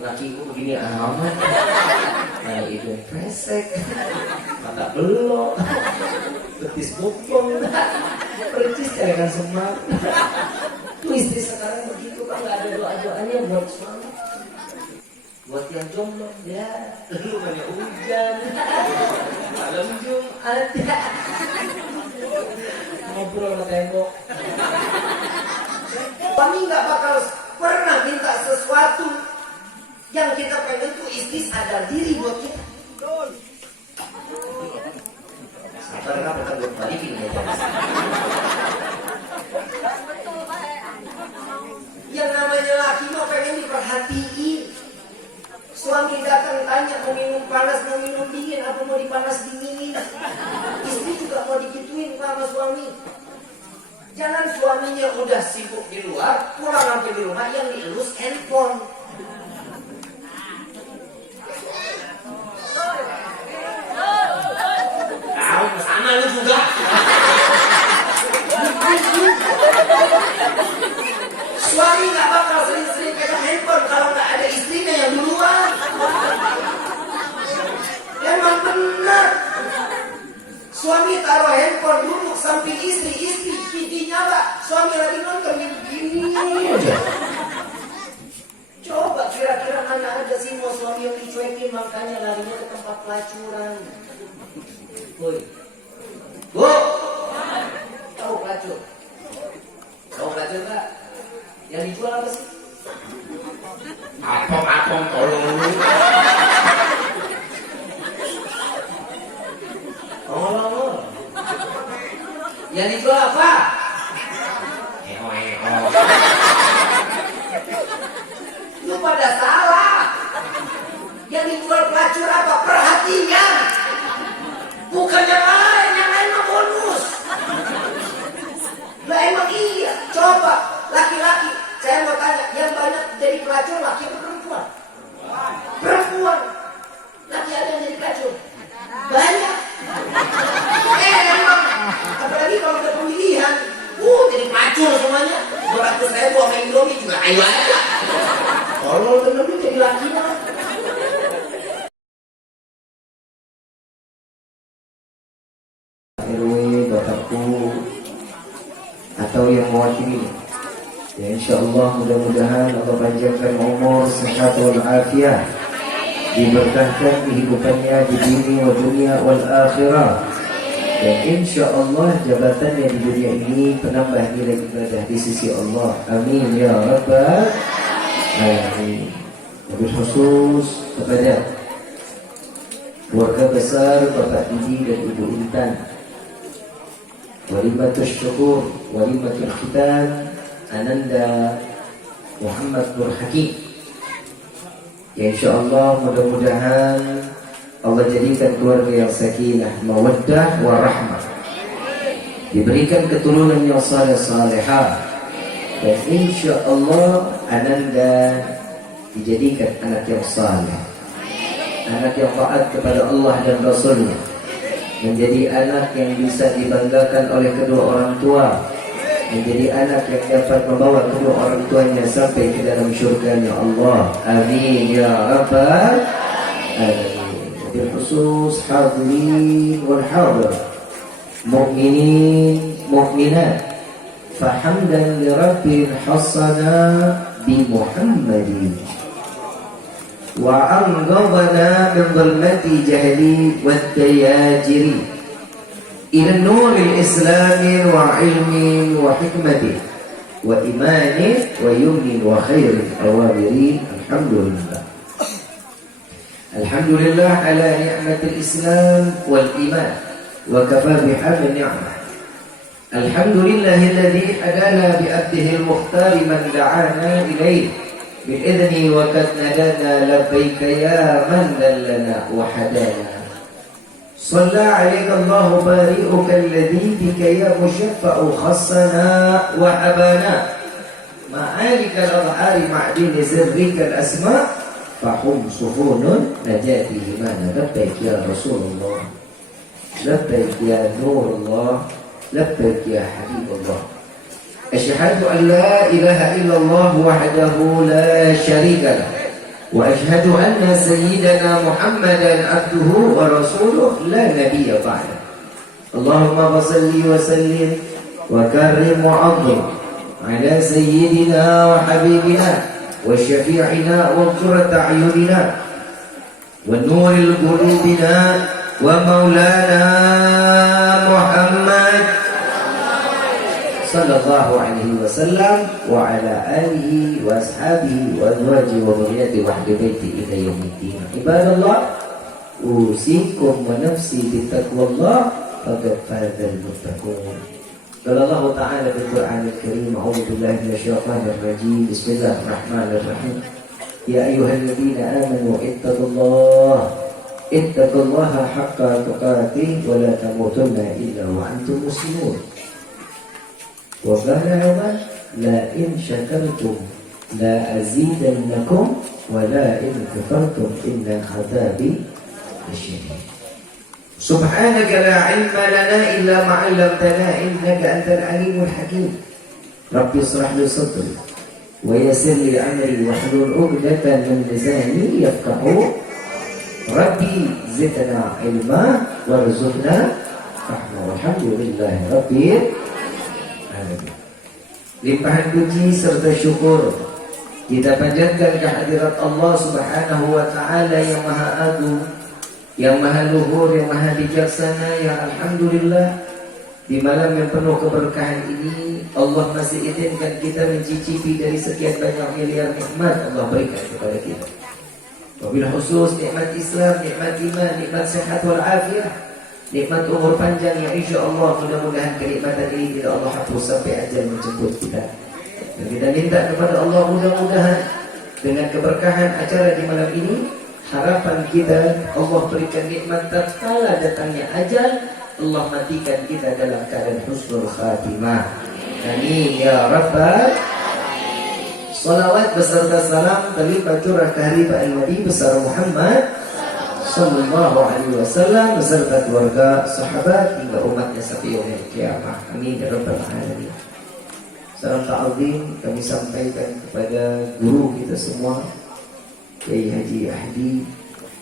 lakiku begini amat. Nah itu pesek, mata belok, betis bopong, percis celengan semak. Tuh istri sekarang begitu kan, nggak ada doa-doanya buat suami, buat yang jomblo ya. Lu banyak hujan, malam Jumat, ngobrol sama tembok. Suami nggak bakal pernah minta sesuatu yang kita pengen tuh istri sadar diri buat kita. Sabar kan kita buat balikin ya. Yang namanya laki mau pengen diperhatiin. Suami datang tanya mau minum panas, mau minum dingin, apa mau dipanas dinginin. Istri juga mau digituin sama suami. Jangan suaminya udah sibuk di luar, pulang sampai di rumah yang dielus handphone. Sama lu juga. Suami gak bakal sering-sering pegang handphone kalau gak ada istrinya yang duluan. Emang benar. Suami taruh handphone dulu samping istri TV nyala, suami lagi nonton begini aja. Coba kira-kira mana ada sih mau suami yang dicuekin makanya larinya ke tempat pelacuran. Woi, Bu, tahu pelacur? Tahu pelacur nggak? Yang dijual apa sih? Apong-apong tolong lu. Tolong. Yang dijual apa? Lu pada salah. Yang dijual pelacur apa? Perhatian. Bukan yang lain mah bonus. Lah emang iya. Coba laki-laki, saya mau tanya, yang banyak jadi pelacur laki atau perempuan? Perempuan. Laki ada yang jadi pelacur? Banyak. Emang. Apalagi kalau ada pemilihan, jadi pelacur semuanya. 200.000 sama Indomie juga ayo aja. Kalau bener lu jadi laki mah. Bapakku atau yang mewakili ya, insyaallah mudah-mudahan Allah panjangkan umur, sehat wal afiat, diberkahkan kehidupannya di dunia wal akhirah, dan insyaallah jabatannya di dunia ini penambah nilai ibadah di sisi Allah. Amin ya rabbal alamin. Wabil khusus kepada keluarga besar Bapak Didi dan Ibu Intan, Walimatul Syukur, Walimatul Khitan Ananda Muhammad Nur Hakim. Ya insyaAllah mudah-mudahan Allah jadikan keluarga yang sakinah, mawaddah, warahmah, diberikan keturunan yang saleh-salehah, dan insyaAllah Ananda dijadikan anak yang saleh, anak yang taat kepada Allah dan Rasulnya, menjadi anak yang bisa dibanggakan oleh kedua orang tua, menjadi anak yang dapat membawa kedua orang tuanya sampai ke dalam syurga-Nya Allah. Amin ya rabbal alamin. Bil khusus hadirin wal hadir, mu'minin mu'minat, fahamdan li rabbil hasana bi Muhammadin وأنقذنا من ظلمة جهل والتياجر إلى النور الإسلام وعلم وحكمة وإيمان ويمن وخير الأوامرين. الحمد لله. الحمد لله على نعمة الإسلام والإيمان وكفى بحمد النعمة. الحمد لله الذي هدانا بعبده المختار من دعانا إليه بإذنه وقد نادانا لبيك يا من دلنا وحدانا. صلى عليك الله بارئك الذي بك يا مشفع خصنا وأبانا. معالك الأظهار معدن سرك الأسماء فهم صفون نجاته معنا. لبيك يا رسول الله، لبيك يا نور الله، لبيك يا حبيب الله. أشهد أن لا إله إلا الله وحده لا شريك له وأشهد أن سيدنا محمدا عبده ورسوله لا نبي بعده. اللهم صل وسلم وكرم وعظم على سيدنا وحبيبنا وشفيعنا وقرة أعيننا ونور قلوبنا ومولانا محمد صلى الله عليه وسلم وعلى آله وأصحابه وأزواجه وذريته وأهل بيته إلى يوم الدين. عباد الله، أوصيكم ونفسي بتقوى الله فقد فاز المتقون. قال الله تعالى في القرآن الكريم: أعوذ بالله من الشيطان الرجيم، بسم الله الرحمن الرحيم. يا أيها الذين آمنوا اتقوا الله حق تقاته ولا تموتن إلا وأنتم مسلمون. وقال أيضا: لئن شكرتم لأزيدنكم ولئن كفرتم إن عذابي لشديد. سبحانك لا علم لنا إلا ما علمتنا إنك أنت العليم الحكيم. رب اشرح لي صدري ويسر لي أمري واحلل عقدة من لساني يفقهوا ربي زدنا علما وارزقنا رحمة والحمد لله رب العالمين. Limpahan puji serta syukur kita panjatkan kehadirat Allah Subhanahu wa taala yang Maha Agung, yang Maha Luhur, yang Maha Bijaksana. Ya alhamdulillah, di malam yang penuh keberkahan ini Allah masih izinkan kita mencicipi dari sekian banyak miliar nikmat Allah berikan kepada kita. Wabil khusus nikmat Islam, nikmat iman, nikmat sehat wal afiah, nikmat umur panjang yang insya Allah mudah-mudahan kenikmatan ini tidak Allah hapus sampai ajal menjemput kita. Dan kita minta kepada Allah mudah-mudahan dengan keberkahan acara di malam ini, harapan kita Allah berikan nikmat tatkala datangnya ajal, Allah matikan kita dalam keadaan husnul khatimah. Amin ya rabbal. Salawat beserta salam terlibat curah ke Habibah Nabi besar Muhammad sallallahu alaihi wasallam beserta keluarga, sahabat hingga umatnya sampai yaumil qiyamah. Amin ya rabbal alamin. Salam ta'zim kami sampaikan kepada guru kita semua, Kiai Haji Ahdi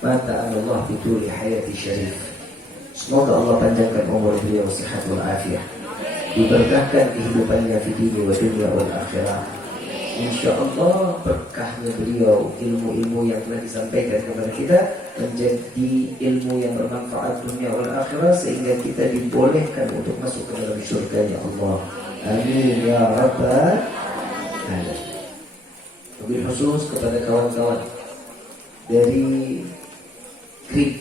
Mata Allah bituli hayati syarif. Semoga Allah panjangkan umur beliau, sehat wal afiah, diberkahkan kehidupannya di dunia wa dunia wal akhirah. InsyaAllah berkahnya beliau, ilmu-ilmu yang telah disampaikan kepada kita menjadi ilmu yang bermanfaat dunia wal akhirah, sehingga kita dibolehkan untuk masuk ke dalam syurganya Allah. Amin ya rabbal alamin. Wabil khusus kepada kawan-kawan dari KRIP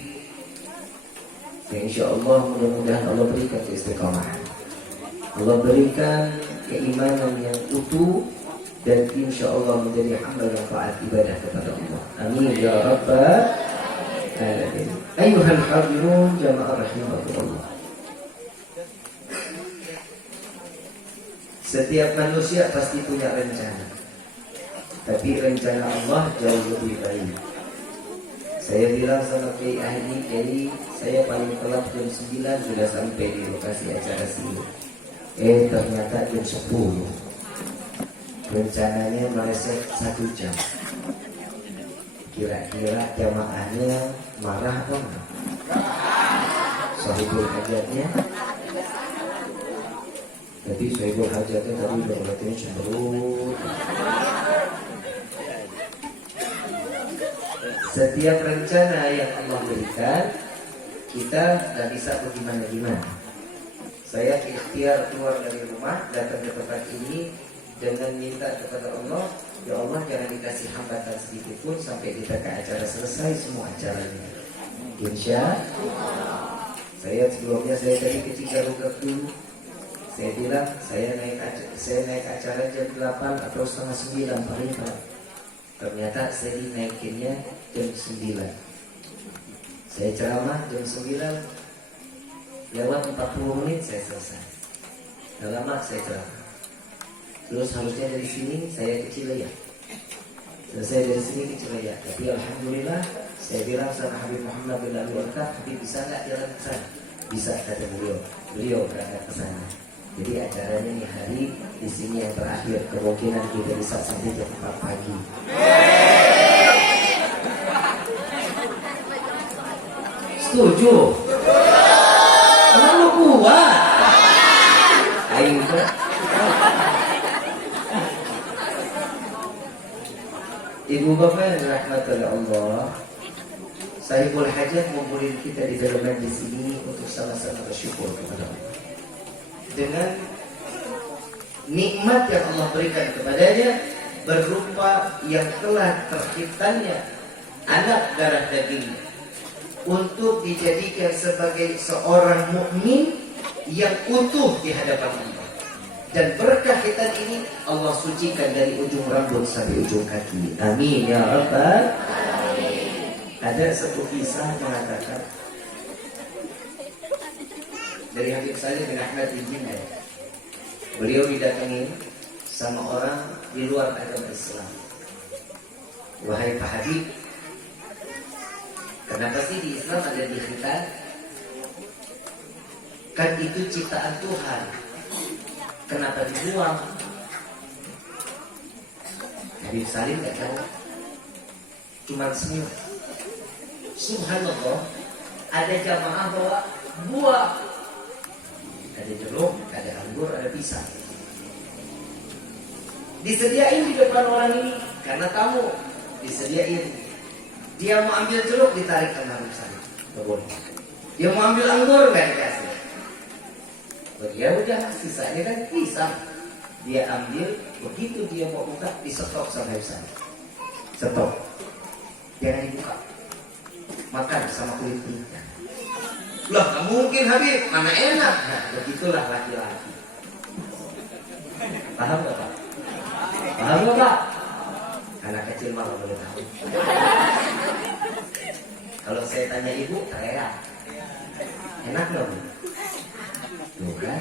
yang insyaAllah mudah-mudahan Allah berikan keistiqamahan, Allah berikan keimanan yang utuh, dan insyaAllah menjadi hamba yang taat ibadah kepada Allah. Amin ya rabbal alamin. Ayyuhal hadirun jamaah rahimakumullah. Setiap manusia pasti punya rencana, tapi rencana Allah jauh lebih baik. Saya bilang sama Kiai Ahdi, Kiai, saya paling telat jam 9 sudah sampai di lokasi acara sini. Ternyata jam 10. Rencananya meleset 1 jam. Kira-kira jamaahnya marah atau enggak? Sahibul hajatnya. Jadi sahibul hajatnya tadi udah ngeliatin cemberut. Setiap rencana yang Allah berikan, kita gak bisa bagaimana-gimana. Saya ikhtiar keluar dari rumah, datang ke tempat ini dengan minta kepada Allah, ya Allah jangan dikasih hambatan sedikit pun sampai kita ke acara selesai semua acaranya. Insya saya sebelumnya saya tadi ke Cigarugap dulu. Saya bilang saya naik acara jam 8 atau setengah 9 paling telat. Ternyata saya dinaikinnya jam 9. Saya ceramah jam 9, lewat 40 menit saya selesai. Gak lama saya ceramah. Terus harusnya dari sini saya ke Cilaya. Selesai dari sini ke Cilaya. Tapi alhamdulillah saya bilang sama Habib Muhammad bin Abdul Wahab, Habib bisa nggak jalan ke sana? Bisa, kata beliau. Beliau berangkat ke sana. Jadi acaranya nih hari di sini yang terakhir, kemungkinan kita bisa sampai jam 4 pagi. setuju? Emang lu kuat? Ayo Pak. Ibu bapak yang dirahmati oleh Allah, Sahibul Hajat memulai kita di dalam majlis ini untuk sama-sama bersyukur kepada Allah dengan nikmat yang Allah berikan kepadanya berupa yang telah terciptanya anak darah dagingnya untuk dijadikan sebagai seorang mukmin yang utuh di hadapan Allah. Dan berkah kita ini Allah sucikan dari ujung rambut sampai ujung kaki. Amin ya Rabbal. Ada satu kisah mengatakan dari Habib Salim bin Ahmad bin Jindah. Beliau didatangi sama orang di luar agama Islam. Wahai Pak Habib, kenapa sih di Islam ada dikhitan? Kan itu ciptaan Tuhan. Kenapa dibuang? Habib Salim gak tahu, cuma senyum. Subhanallah, ada jamaah bawa buah, ada jeruk, ada anggur, ada pisang. Disediain di depan orang ini karena tamu, disediain. Dia mau ambil jeruk ditarik sama Habib Salim, gak boleh. Dia mau ambil anggur gak dikasih. Ya udah, sisanya kan pisang. Dia ambil, begitu dia mau buka, disetok sama Habib Salim. Setok, jangan dibuka. Makan sama kulit kulitnya. Lah, gak mungkin Habib, mana enak. Nah, begitulah laki-laki. Paham gak Pak? Paham gak Pak? Anak kecil malah boleh tahu. Kalau saya tanya ibu, teriak. Enak gak Bu? Tuh kan?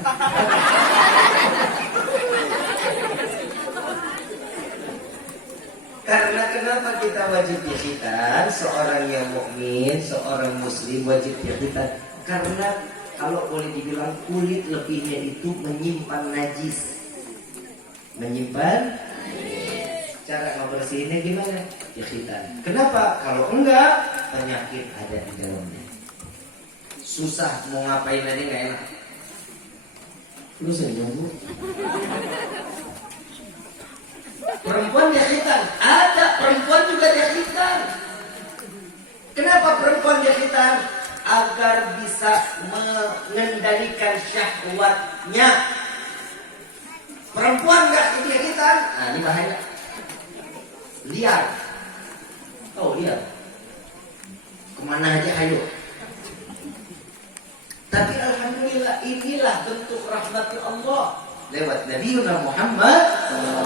Karena kenapa kita wajib dikhitan? Seorang yang mukmin, seorang muslim wajib dikhitan. Karena kalau boleh dibilang kulit lebihnya itu menyimpan najis. Menyimpan? Cara ngebersihinnya gimana? Dikhitan. Kenapa? Kalau enggak, penyakit ada di dalamnya. Susah mau ngapain aja nggak enak. Lu senyum Bu. Perempuan dikhitan, ada perempuan juga dikhitan. Kenapa perempuan dikhitan? Agar bisa mengendalikan syahwatnya. Perempuan nggak dikhitan, nah ini bahaya. Liar, oh liar, kemana aja ayo. Tapi alhamdulillah inilah bentuk rahmat Allah lewat Nabi Muhammad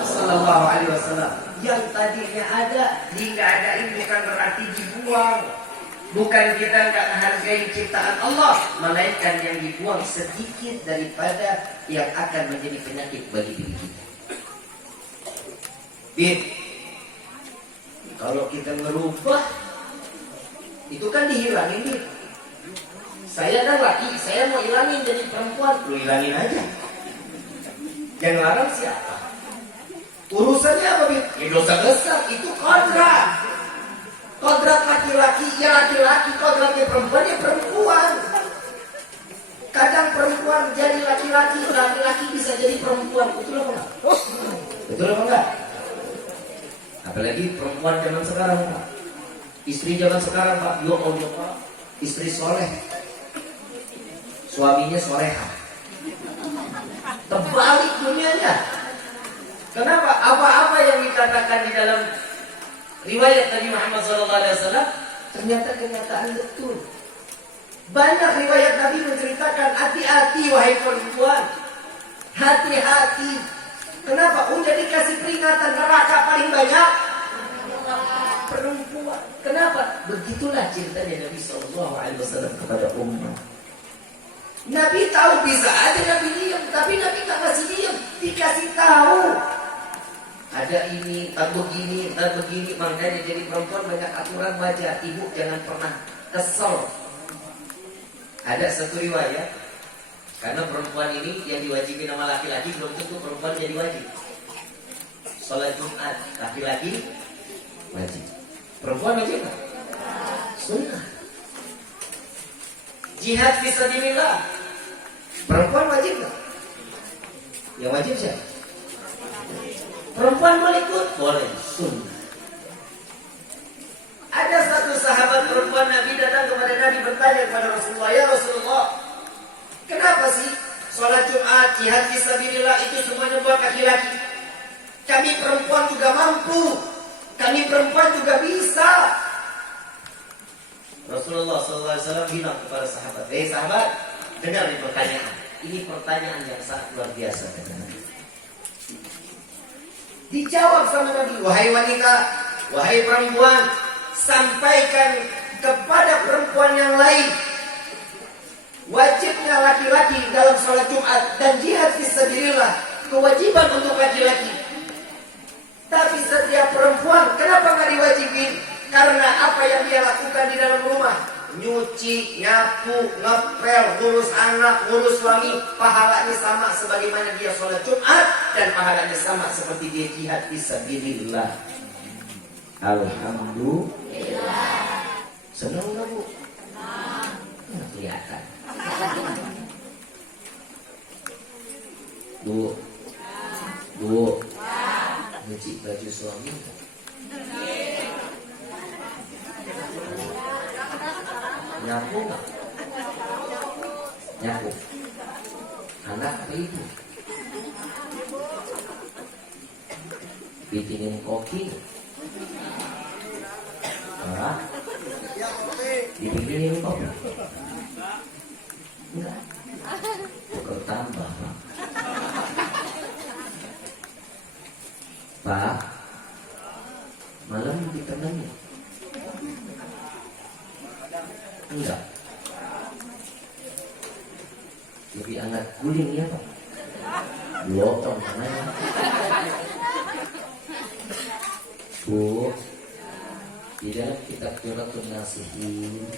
sallallahu alaihi wasallam. Yang tadinya ada, diadain bukan berarti dibuang. Bukan kita enggak menghargai ciptaan Allah, melainkan yang dibuang sedikit daripada yang akan menjadi penyakit bagi diri kita. Kalau kita merubah, itu kan dihilangin Bib. Saya kan laki, saya mau hilangin jadi perempuan, lu hilangin aja. Yang larang siapa? Urusannya apa Bib? Ya dosa besar, itu kodrat. Kodrat laki-laki, ya laki-laki, kodratnya perempuan, ya perempuan. Kadang perempuan jadi laki-laki, laki-laki bisa jadi perempuan. Betul apa enggak? Betul apa enggak? Apalagi perempuan zaman sekarang Pak. Istri zaman sekarang Pak, yo Pak. Istri soleh, suaminya soleha. Terbalik dunianya. Kenapa? Apa-apa yang dikatakan di dalam riwayat Nabi Muhammad SAW ternyata kenyataan betul. Banyak riwayat Nabi menceritakan hati-hati wahai perempuan, hati-hati. Kenapa? Udah dikasih peringatan neraka paling banyak perempuan. Kenapa? Begitulah cintanya Nabi SAW kepada umat. Nabi tahu bisa aja Nabi diam, tapi Nabi nggak kasih diam, dikasih tahu. Ada ini, tak begini, tak begini. Makanya jadi perempuan banyak aturan wajah. Ibu jangan pernah kesel. Ada satu riwayat, karena perempuan ini yang diwajibin sama laki-laki belum tentu perempuan jadi wajib. Sholat Jumat laki-laki wajib, perempuan wajib nggak? Sunnah. Jihad fisabilillah. Perempuan wajib nggak? Yang wajib siapa? Perempuan boleh ikut? Boleh. Sunnah. Ada satu sahabat perempuan Nabi datang kepada Nabi bertanya kepada Rasulullah, ya Rasulullah, kenapa sih sholat Jumat, jihad fisabilillah itu semuanya buat laki-laki? Kami perempuan juga mampu, kami perempuan juga bisa. Rasulullah SAW bilang kepada sahabat, sahabat, dengar nih pertanyaan. Ini pertanyaan yang sangat luar biasa. Dijawab sama Nabi, wahai wanita, wahai perempuan, sampaikan kepada perempuan yang lain wajibnya laki-laki dalam sholat Jumat dan jihad fisabilillah, kewajiban untuk laki-laki. Tapi setiap perempuan kenapa nggak diwajibin? Karena apa yang dia lakukan di dalam rumah, nyuci, nyapu, ngepel, ngurus anak, ngurus suami, pahalanya sama sebagaimana dia sholat Jumat, dan pahalanya sama seperti dia jihad fisabilillah. Alhamdulillah. Senang nggak Bu? Nggak kelihatan. Bu, nyuci baju suami. Nyapu nggak? Nyapu. Anak apa ibu? Bikinin kopi. Dibikinin kopi. Enggak. Bertambah Pak. Malam ditemani. Enggak. Lebih anak guling ya Pak. Lotong mana? Bu, di dalam kitab Quratul Nasihin,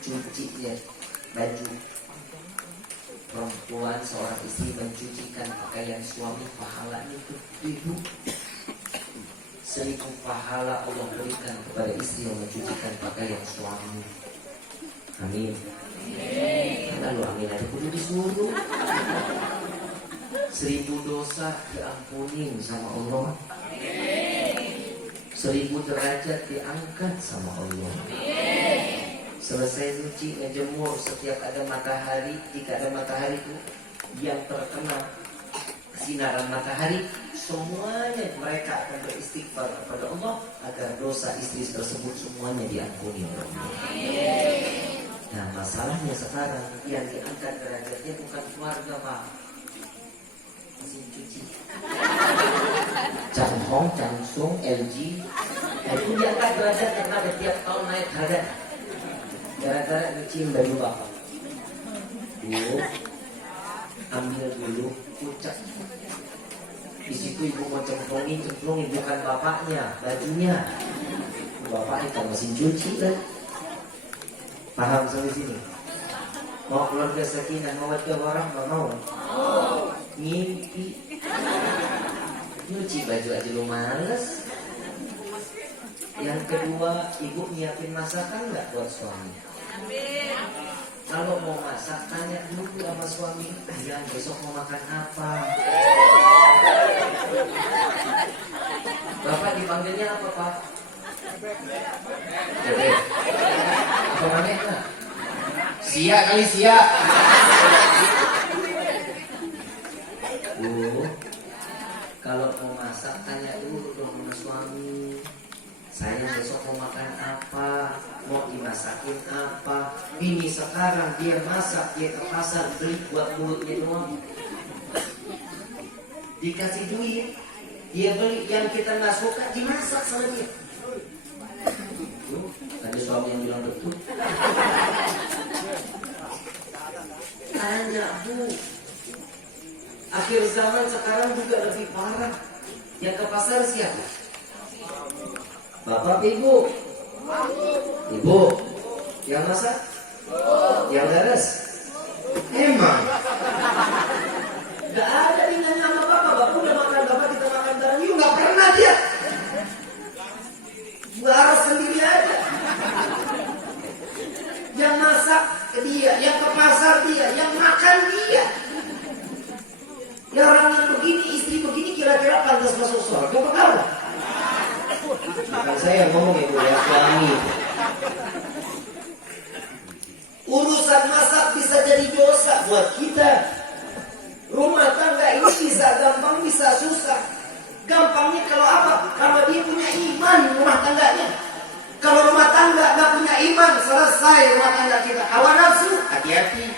cucinya baju perempuan, seorang istri mencucikan pakaian suami, pahalanya itu 1000 pahala Allah berikan kepada istri yang mencucikan pakaian suami. Amin. Lalu amin ada kudu disuruh. 1000 dosa diampuni sama Allah. 1000 derajat diangkat sama Allah. Selesai cuci, ngejemur, setiap ada matahari, jika ada matahari itu yang terkena sinaran matahari, semuanya mereka akan beristighfar kepada Allah agar dosa istri tersebut semuanya diampuni oleh Allah. Nah, masalahnya sekarang yang diangkat derajatnya bukan keluarga Pak, mesin cuci, Changhong, Changsung, LG, itu diangkat derajat karena tiap tahun naik harga. Gara-gara nyuciin baju bapak. Bu, ambil dulu puncak. Di situ ibu mau cemplungin bukan bapaknya, bajunya. Bapaknya kan mesin cuci kan. Paham sampai sini? Mau keluarga sakinah, mawaddah warahmah, mau? Ngimpi. Nyuci baju aja lu males. Yang kedua, ibu nyiapin masakan nggak buat suami? Kalau mau masak, tanya dulu sama suami, ayah besok mau makan apa? Bapak dipanggilnya apa Pak? Bebek. Apa namanya? Sia kali sia. Bu, kalau mau masak, tanya dulu dong sama suami. Saya besok mau makan apa, mau dimasakin apa. Ini sekarang dia masak, dia ke pasar beli buat mulutnya doang. Dikasih duit, dia beli yang kita nggak suka, dimasak sama dia. Tadi suami yang bilang betul. Tanya Bu, akhir zaman sekarang juga lebih parah. Yang ke pasar siapa? Bapak, ibu? Ibu. Yang masak? Yang beres? Emang? Gak ada dinanya sama bapak. Bapak udah makan, bapak kita makan bareng. Yuk, gak pernah dia. Harus sendiri aja. Yang Bukan saya yang ngomong ibu ya, suami. Urusan masak bisa jadi dosa buat kita. Rumah tangga ini bisa gampang, bisa susah. Gampangnya kalau apa? Kalau dia punya iman rumah tangganya. Kalau rumah tangga nggak punya iman, selesai rumah tangga kita. Hawa nafsu, hati-hati.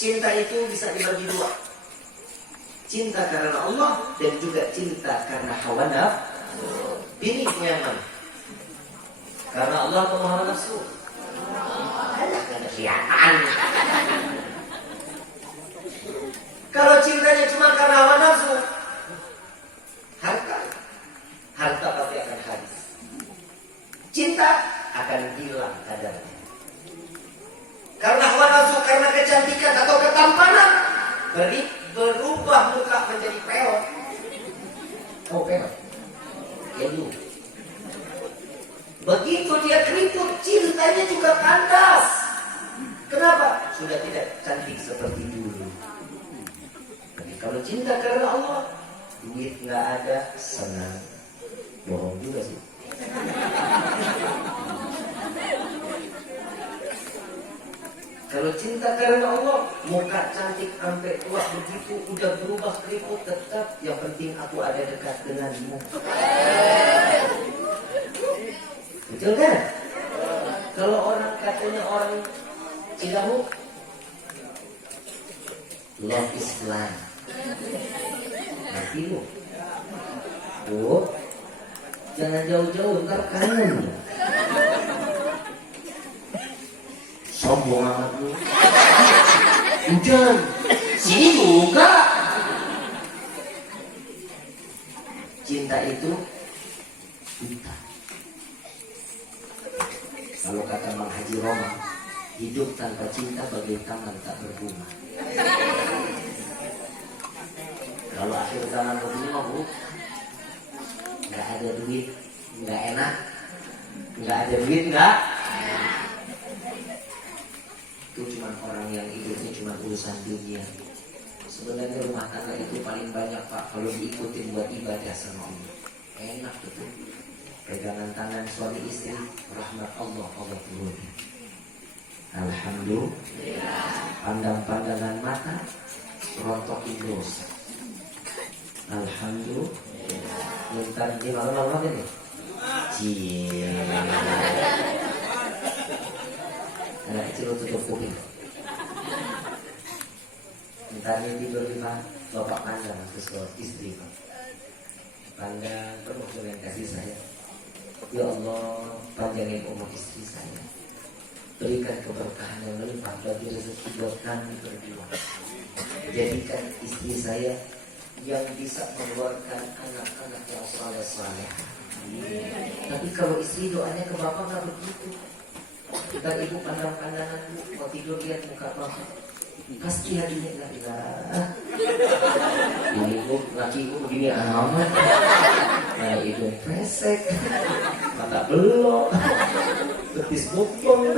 Cinta itu bisa dibagi dua. Cinta karena Allah dan juga cinta karena hawa nafsu. Pilih yang mana? Karena Allah atau hawa nafsu? Ada kelihatan. Kalau cintanya cuma karena hawa nafsu, harta pasti akan habis. Cinta akan hilang kadarnya. Karena hawa nafsu, karena kecantikan atau ketampanan, berubah muka menjadi peot. Oh peot. Elu. Begitu dia keriput, cintanya juga kandas. Kenapa? Sudah tidak cantik seperti dulu. Tapi kalau cinta karena Allah, duit nggak ada, senang. Bohong juga sih. Kalau cinta karena Allah, muka cantik sampai tua begitu udah berubah keriput, tetap yang penting aku ada dekat denganmu. Betul kan? Kalau orang katanya orang Cidahu, love is blind. Nanti lu, bu, jangan jauh-jauh, ntar kangen. Sombong amat lu. Hujan, sini juga. Cinta itu buta. Kalau kata Mang Haji Roma, hidup tanpa cinta bagai taman tak berbunga. Kalau akhir zaman begini mah bu, nggak ada duit, nggak enak, nggak ada duit, nggak. Itu cuma orang yang hidupnya cuma urusan dunia. Sebenarnya rumah tangga itu paling banyak pak kalau diikutin buat ibadah sama Allah. Enak betul. Pegangan tangan suami istri, rahmat Allah turun. Alhamdulillah. Pandang-pandangan mata, rontokin dosa. Alhamdulillah. Bentar ini malam-malam apa nih? Cie. Anak kecil tutup kuping. Bentar ini tidur di mana? Bapak pandang ke istri pak. Pandang penuh dengan kasih sayang. Ya Allah, panjangin umur istri saya. Berikan keberkahan yang melimpah bagi rezeki buat kami berdua. Jadikan istri saya yang bisa mengeluarkan anak-anak yang saleh-saleh. Tapi kalau istri doanya ke bapak nggak begitu. Kita ibu pandang-pandangan bu, mau tidur lihat muka bapak. Pasti hatinya nggak ilah. Ini bu, laki ibu begini amat. Nah hidung pesek, mata belok, betis bopong,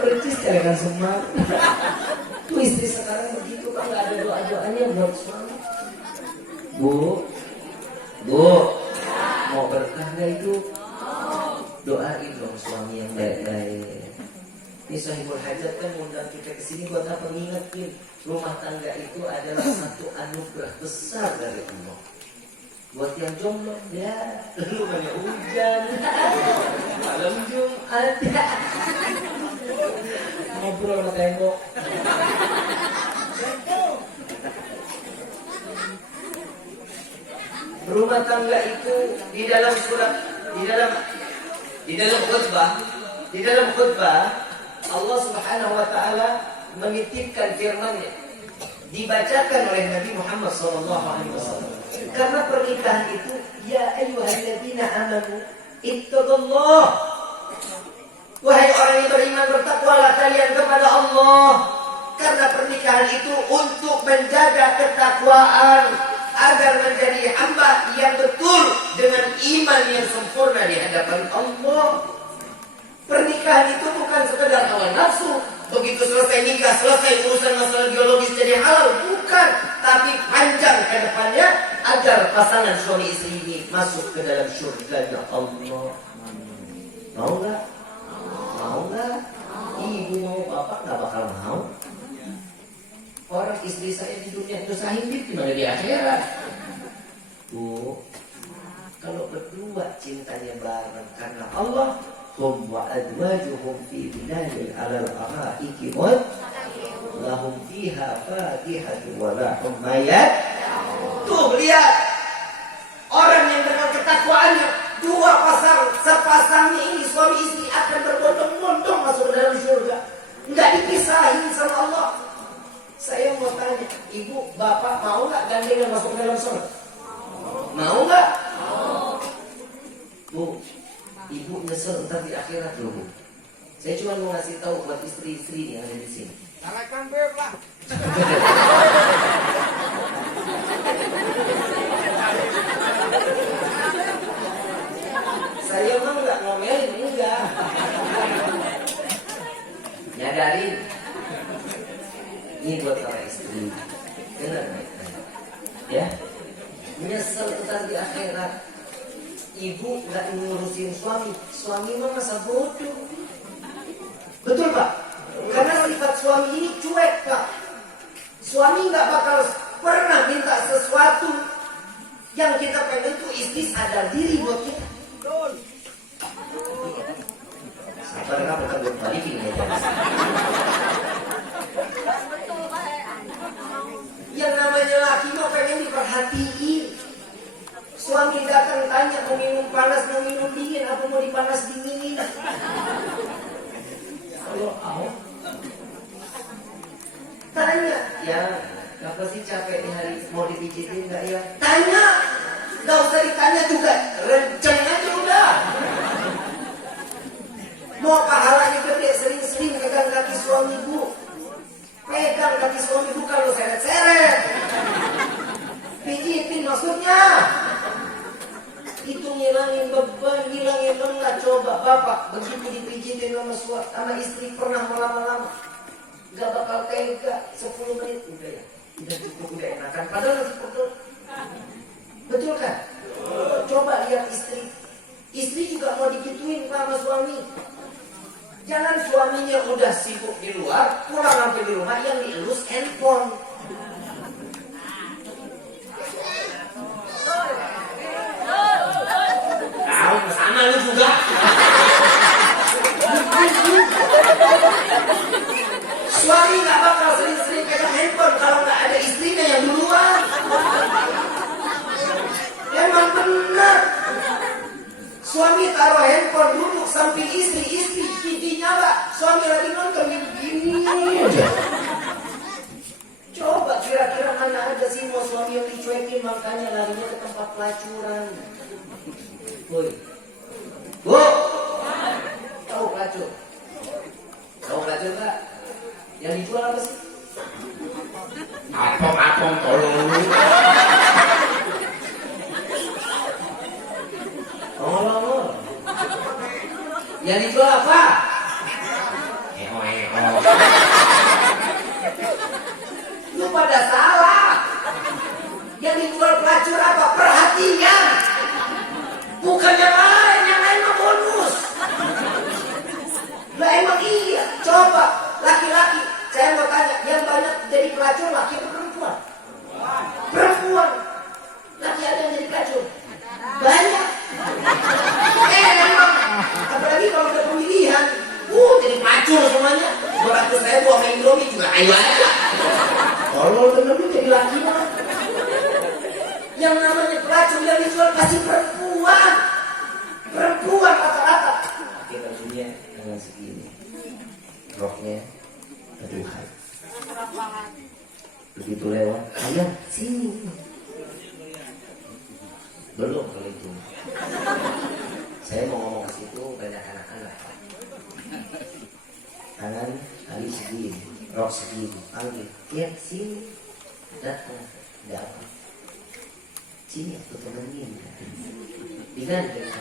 percis celengan semar. Tuh istri sekarang begitu kan nggak ada doa-doanya buat suami. Bu, mau berkah nggak itu? Doain dong suami yang baik-baik. Ini Sahibul Hajat kan undang kita ke sini buat apa? Ngingetin rumah tangga itu adalah satu anugerah besar dari Allah. Buat yang jomblo, ya, lu banyak hujan, malam Jumat, ngobrol sama tembok. Rumah tangga itu di dalam surat, di dalam khutbah, Allah Subhanahu Wa Taala menitipkan firman-Nya, dibacakan oleh Nabi Muhammad SAW. Karena pernikahan itu, ya ayyuhalladzina amanu ittaqullah. Wahai orang yang beriman, bertakwalah kalian kepada Allah. Karena pernikahan itu untuk menjaga ketakwaan agar menjadi hamba yang betul dengan iman yang sempurna di hadapan Allah. Pernikahan itu bukan sekedar hawa nafsu. Begitu selesai nikah, selesai urusan masalah biologis jadi halal, bukan. Tapi panjang ke depannya agar pasangan suami istri ini masuk ke dalam surganya Allah. Mau nggak? Mau nggak? Ibu mau, bapak nggak bakal mau. Orang istri saya di dunia itu sahibit, gimana di akhirat? Bu, kalau berdua cintanya bareng karena Allah, hum wa azwajuhum fi bilalil alal araiki mut lahum fiha fakihatu wa lahum mayat. Tuh lihat orang yang dengan ketakwaannya, dua sepasangnya ini suami istri akan berbondong-bondong masuk ke dalam surga, nggak dipisahin sama Allah. Saya mau tanya, ibu, bapak mau nggak gandengan masuk ke dalam surga? Mau nggak? Bu, ibu nyesel ntar di akhirat loh, Bu. Saya cuma mau ngasih tahu buat istri-istri yang ada di sini. Salahkan beb lah. Saya mah nggak ngomelin, enggak. Nyadarin. Ini buat para istri. Dengar baik-baik. Ya. Nyesel ntar di akhirat. Ibu nggak ngurusin suami mah masa bodoh. Betul Pak? Karena sifat suami ini cuek Pak. Suami nggak bakal pernah minta sesuatu yang kita pengen tuh istri sadar diri buat kita. Sabar kamu kan buat balikin ya. Yang namanya laki mah pengen diperhatiin. Suami datang tanya mau minum panas, mau minum dingin, apa mau dipanas dinginin. Kalau mau tanya, ya kenapa sih capek di hari mau dipijitin nggak ya? Tanya, nggak usah ditanya juga, renceng aja udah. Mau pahalanya gede, sering-sering pegang kaki suamiku, pegang kaki suamiku kalau seret-seret, pijitin maksudnya. Itu ngilangin beban, ngilangin lelah. Coba bapak begitu dipijitin sama istri pernah lama-lama, gak bakal tega 10 menit udah ya, udah cukup, udah enakan. Padahal masih pegel. Betul kan? Coba lihat istri juga mau digituin sama suami. Jangan suaminya udah sibuk di luar, pulang sampai di rumah yang dielus handphone. Sama lu juga. Suami gak bakal sering-sering pegang handphone kalau gak ada istrinya yang duluan. Emang bener. Suami taruh handphone duduk samping istri TV nyala, suami lagi nonton begini aja. Coba kira-kira mana ada sih mau suami yang dicuekin, makanya larinya ke tempat pelacuran. Woi, Bu, tahu pelacur? Tahu pelacur Kak? Yang dijual apa sih? Apong-apong tolong. Tolong. Yang dijual apa? Lu pada salah. Yang dijual pelacur apa? Perhatian. Bukan yang lain mah bonus. Lah emang iya. Coba laki-laki, saya mau tanya, yang banyak jadi pelacur laki atau perempuan? Perempuan. Laki ada yang jadi pelacur? Banyak. Emang. Apalagi kalau ada pemilihan, jadi pelacur semuanya. 200.000 sama Indomie juga ayo aja. Kalau bener lu jadi laki mah. Yang namanya pelacur yang dijual pasti perempuan rata-rata. Pakai bajunya dengan segini, roknya aduhan. Begitu lewat, ayam sini. Belum kalau itu. Saya mau ngomong ke situ banyak anak-anak. Tangan kali segini, rok segini, panggil, lihat sini, datang, dapat. Sini aku temenin. Digandeng.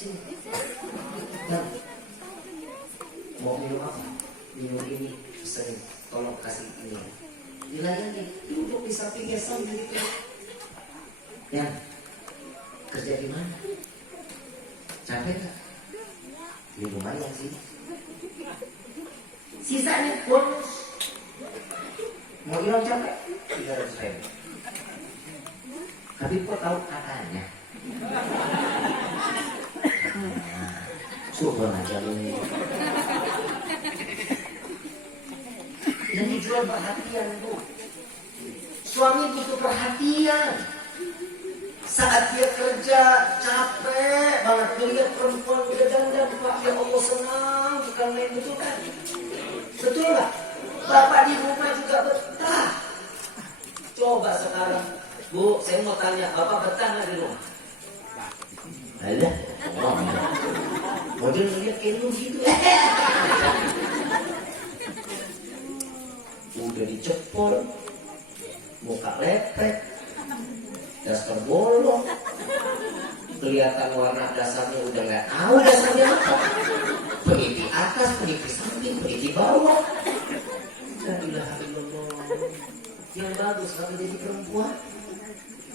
Sini. Nah, mau minum apa? Minum ini, sering. Tolong kasih ini. Dilayani, duduk di sampingnya sambil gitu. Ya, kerja di mana? Capek nggak? Ya lumayan sih. Sisanya bonus. Mau hilang capek? 300.000. Tapi kok tahu katanya? Subhan aja lu. Yang dijual perhatian bu. Suami butuh perhatian. Saat dia kerja capek banget melihat perempuan udah dandan, Pak, ya Allah senang, bukan main, betul kan? Betul nggak? Bapak di rumah juga betah. Coba sekarang, Bu, saya mau tanya, Bapak betah nggak di rumah? Ada? Oh, model lihat kayak lu gitu. Udah dicepol, muka lepek, dasar bolong, kelihatan warna dasarnya udah nggak tahu dasarnya apa. Peniti atas, peniti samping, peniti bawah. La ilaha illallah. Yang bagus kalau jadi perempuan,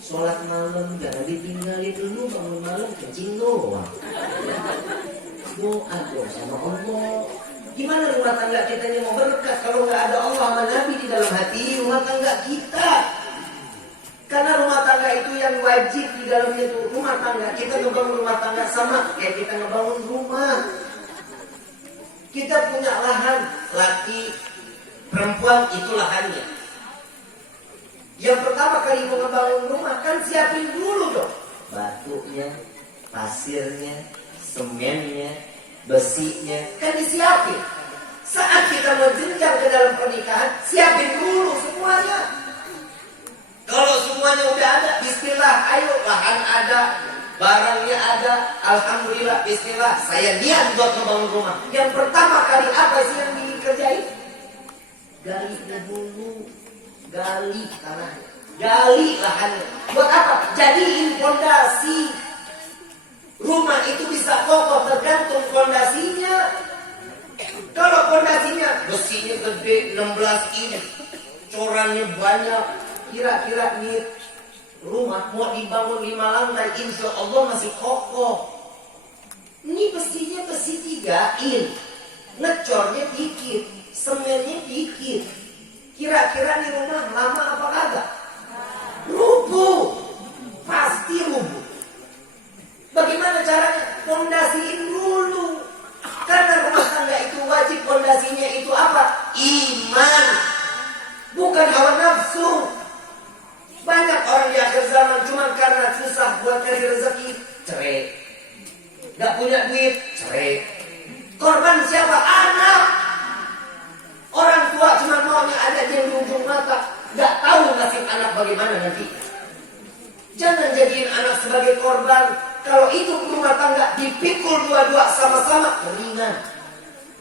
sholat malam jangan ditinggalin dulu, bangun malam kencing doang. Doa dong sama Allah. Gimana rumah tangga kita ini mau berkat kalau nggak ada Allah sama Nabi di dalam hati rumah tangga kita? Karena rumah tangga itu yang wajib di dalamnya itu rumah tangga. Kita ngebangun rumah tangga sama kayak kita ngebangun rumah. Kita punya lahan, laki, perempuan itu lahannya. Yang pertama kali mau ngebangun rumah kan siapin dulu dong batunya, pasirnya, semennya, besinya, kan disiapin. Saat kita mau jenjang ke dalam pernikahan, siapin dulu semuanya. Kalau semuanya udah ada, bismillah, ayo lahan ada, barangnya ada, alhamdulillah, bismillah, saya niat buat membangun rumah. Yang pertama kali apa sih yang dikerjain? Gali dulu, gali tanahnya, gali lahannya. Buat apa? Jadiin fondasi. Rumah itu bisa kokoh tergantung fondasinya. Kalau fondasinya besinya gede 16 inch, corannya banyak, kira-kira nih rumah mau dibangun 5 lantai, insya Allah masih kokoh. Ini besinya besi 3 inch, ngecornya dikit, semennya dikit. Kira-kira nih rumah lama apa kagak? Rubuh, pasti rubuh. Bagaimana caranya? Fondasiin dulu. Karena rumah tangga itu wajib fondasinya itu apa? Iman, bukan hawa nafsu. Banyak orang di akhir zaman cuma karena susah buat cari rezeki, cerai. Gak punya duit, cerai. Korban siapa? Anak. Orang tua cuma maunya ada di ujung mata, gak tahu nasib anak bagaimana nanti. Jangan jadiin anak sebagai korban. Kalau itu rumah tangga dipikul dua-dua sama-sama,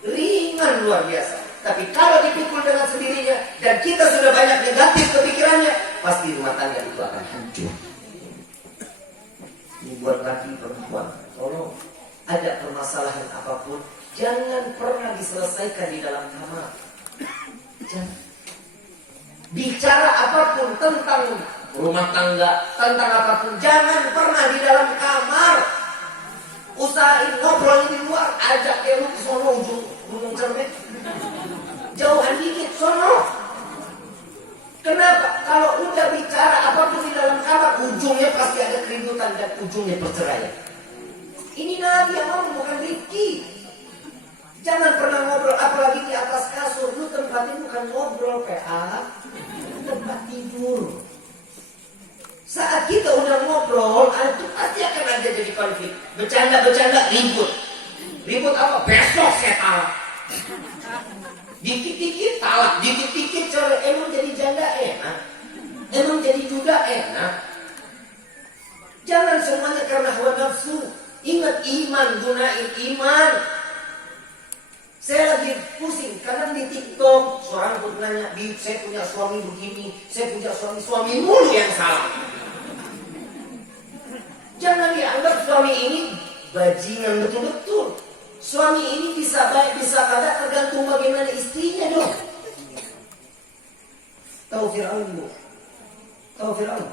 ringan luar biasa. Tapi kalau dipikul dengan sendirinya dan kita sudah banyak negatif kepikirannya, pasti rumah tangga itu akan hancur. Ini buat laki perempuan, tolong ada permasalahan apapun, jangan pernah diselesaikan di dalam kamar. Jangan. Bicara apapun tentang rumah tangga, tentang apapun, jangan pernah di dalam kamar. Usahain ngobrolnya di luar, ajak lu ke sono ujung gunung cermet, jauhan dikit sono. Kenapa? Kalau udah bicara apapun di dalam kamar, ujungnya pasti ada keributan dan ujungnya perceraian. Ini Nabi yang ngomong, bukan Rifki. Jangan pernah ngobrol, apalagi di atas kasur. Lu tempatnya bukan ngobrol, PA, tempat tidur. Saat kita udah ngobrol, itu pasti akan ada jadi konflik. Bercanda-bercanda, ribut. Ribut apa? Besok saya talak. Dikit-dikit talak, dikit-dikit cerai. Emang jadi janda enak? Emang jadi duda enak? Jangan semuanya karena hawa nafsu. Ingat iman, gunain iman. Saya lagi pusing, kadang di TikTok seorang pun nanya, saya punya suami begini, saya punya suami mulu yang salah. Jangan dianggap suami ini bajingan betul-betul. Suami ini bisa baik bisa kagak tergantung bagaimana istrinya dong. Tahu Fir'aun bu? Tahu Fir'aun?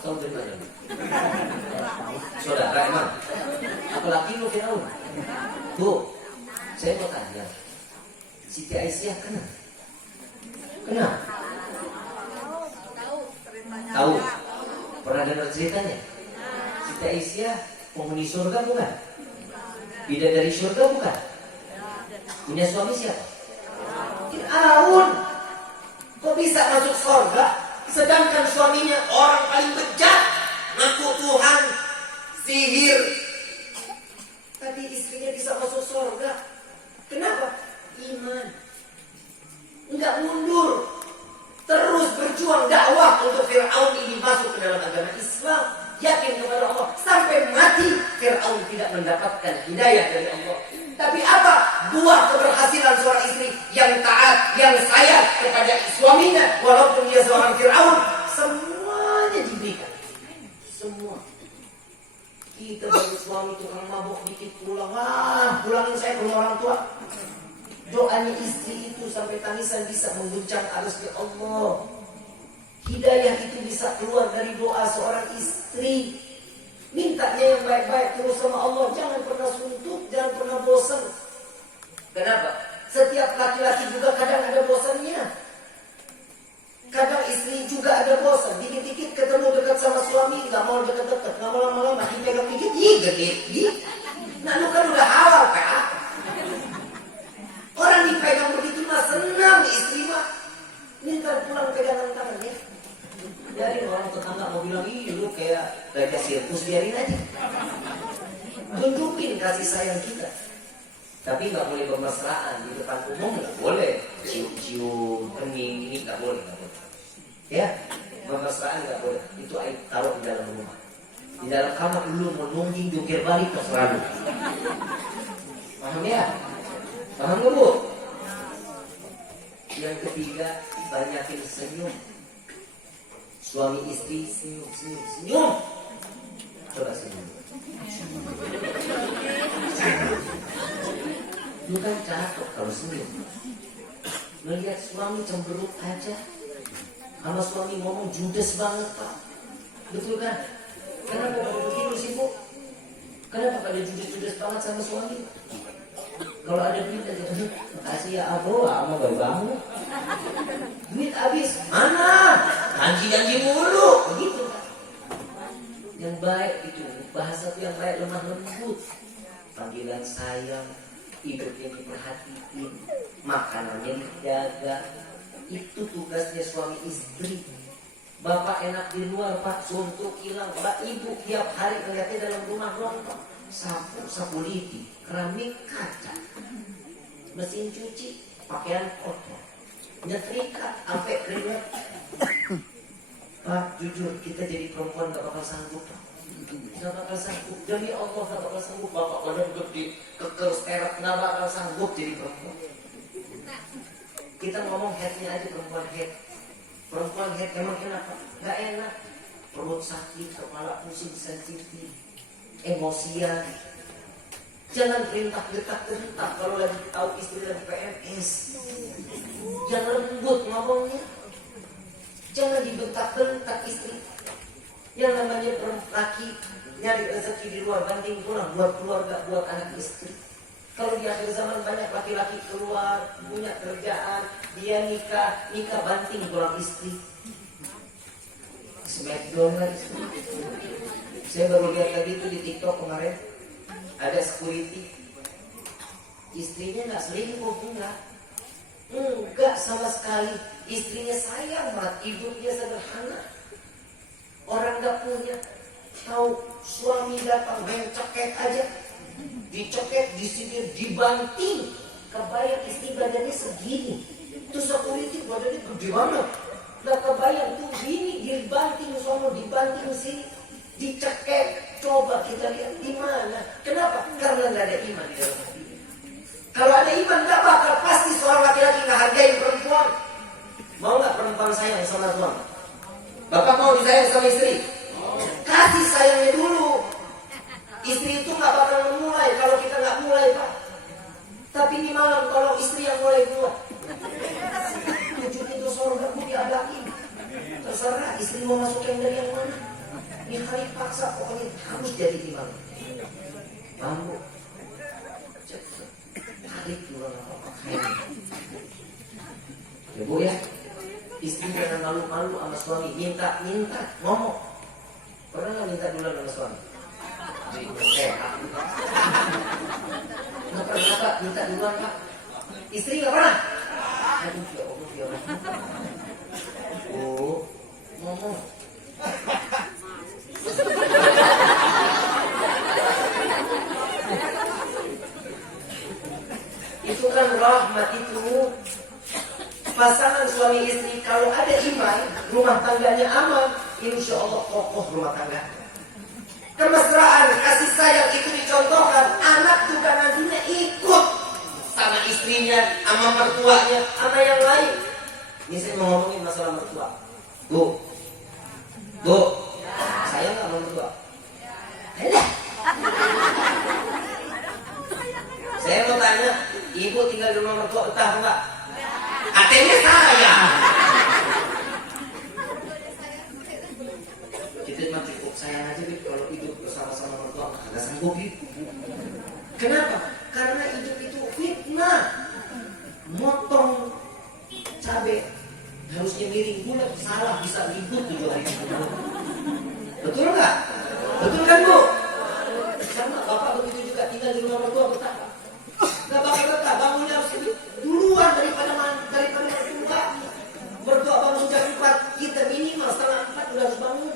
Tahu dari mana? Saudara emang? Apalagi lu Fir'aun? Tuh, saya mau tanya. Siti Aisyah kenal? Kenal? Tahu? Pernah dengar ceritanya? Siti Aisyah penghuni surga bukan? Bidadari surga bukan? Punya suami siapa? Fir'aun. Kok bisa masuk surga? Sedangkan suaminya orang paling bejat, ngaku Tuhan, sihir. Tapi istrinya bisa masuk surga. Kenapa? Iman. Enggak mundur. Terus berjuang dakwah untuk Fir'aun ini masuk ke dalam agama Islam. Yakin kepada Allah. Sampai mati Fir'aun tidak mendapatkan hidayah dari Allah. Tapi apa? Buah keberhasilan seorang istri yang taat, yang sayang kepada suaminya. Walaupun dia seorang Fir'aun. Semuanya diberikan. Semua. Kita bagi suami tukang mabuk dikit pulang. Wah, pulangin saya ke rumah orang tua. Doanya istri itu sampai tangisan bisa mengguncang arus ke Allah. Hidayah itu bisa keluar dari doa seorang istri. Mintanya yang baik-baik terus sama Allah. Jangan pernah suntuk, jangan pernah bosan. Kenapa? Setiap laki-laki juga kadang ada bosannya. Kadang istri juga ada bosan. Dikit-dikit ketemu dekat sama suami, gak mau dekat-dekat, gak mau lama-lama, dipegang dikit, gede. Nah lu kan udah halal kan? Orang dipegang begitu mah senang istri mah. Minta pulang pegangan tangannya. Biarin orang tetangga mau bilang, ih lu kayak gajah sirkus, biarin aja. Tunjukin kasih sayang kita. Tapi gak boleh bermesraan di depan umum, gak boleh. Cium-cium, kening, ini gak boleh. Ya, bermesraan gak boleh. Itu aib taruh di dalam rumah. Di dalam kamar lu menungging jungkir balik terserah lu. Paham ya? Paham gak bu? Yang ketiga, banyakin senyum. Suami istri senyum. Coba senyum. Lu kan cakep kalau senyum. Melihat suami cemberut aja. Sama suami ngomong judes banget pak. Betul kan? Kenapa pada begitu sih bu? Kenapa pada judes-judes banget sama suami? Kalau ada duit aja, makasih ya abro, ama baik banget. Duit habis, mana? Janji-janji mulu, begitu kan? Yang baik itu, bahasa yang baik lemah lembut. Panggilan sayang, hidupnya diperhatiin, makanannya dijaga. Itu tugasnya suami istri. Bapak enak di luar pak, suntuk hilang. Mbak ibu tiap hari ngeliatnya dalam rumah nonton. Sapu lidi, keramik kaca, mesin cuci, pakaian kotor, nyetrika, sampai keringat. Pak, jujur kita jadi perempuan gak bakal sanggup. Gak bakal sanggup. Demi Allah gak bakal sanggup. Bapak badan gede, keker, seret, gak bakal sanggup jadi perempuan. Kita ngomong headnya aja, perempuan head. Perempuan head emang enak pak? Gak enak. Perut sakit, kepala pusing, sensitif, emosian. Jangan perintah getak-getak kalau lagi tahu istri lagi PMS. Jangan lembut ngomongnya. Jangan dibentak-bentak istri. Yang namanya laki nyari rezeki di luar, banting pulang buat keluarga, buat anak istri. Kalau di akhir zaman banyak laki-laki keluar, punya kerjaan, dia nikah banting pulang istri. Smackdown lah istri. Saya baru lihat tadi itu di TikTok kemarin. Ada security, istrinya nggak selingkuh, enggak sama sekali. Istrinya sayang banget, hidupnya sederhana. Orang nggak punya, tahu suami datang main cekek aja, dicekek, disindir, dibanting. Kebayang istri badannya segini, itu security badannya gede banget. Nggak kebayang tuh gini, dibanting sono, dibanting sini, dicekek. Coba kita lihat di mana. Kenapa? Karena nggak ada iman di dalam hati. Kalau ada iman nggak bakal pasti seorang laki-laki nggak hargain perempuan. Mau nggak perempuan sayang sama suami? Bapak mau disayang sama istri? Kasih sayangnya dulu. Istri itu nggak bakal kali paksa pokoknya harus jadi imam. Bambu. Tarik juga nggak apa-apa. Ya Bu ya, istri jangan malu-malu sama suami, minta ngomong. Pernah nggak minta duluan sama suami? Sehat. Nggak pernah Pak, minta duluan Pak. Istri nggak pernah. Aduh ya Allah ya Allah. Oh, ngomong. Itu kan rahmat itu. Pasangan suami istri kalau ada iman, rumah tangganya aman, insya Allah kokoh rumah tangga. Kemesraan, kasih sayang itu dicontohkan, anak juga nantinya ikut sama istrinya, sama mertuanya, sama yang lain. Ini saya mau ngomongin masalah mertua. Bu, saya nggak mau mertua. Saya mau tanya, ibu tinggal di rumah mertua betah enggak? Katanya saya. Kita mah cukup sayang aja Bib, kalau hidup bersama-sama mertua agak sanggup Bib. Kenapa? Karena hidup itu fitnah. Motong cabai harusnya miring bulat, salah bisa ribut 7 hari kemudian. Betul nggak? Betul kan Bu? Sama bapak begitu juga, tinggal di rumah mertua betah. Nggak bakal betah, bangunnya harus duluan daripada mertua. Mertua bangun jam 4, kita minimal setengah 4 udah harus bangun.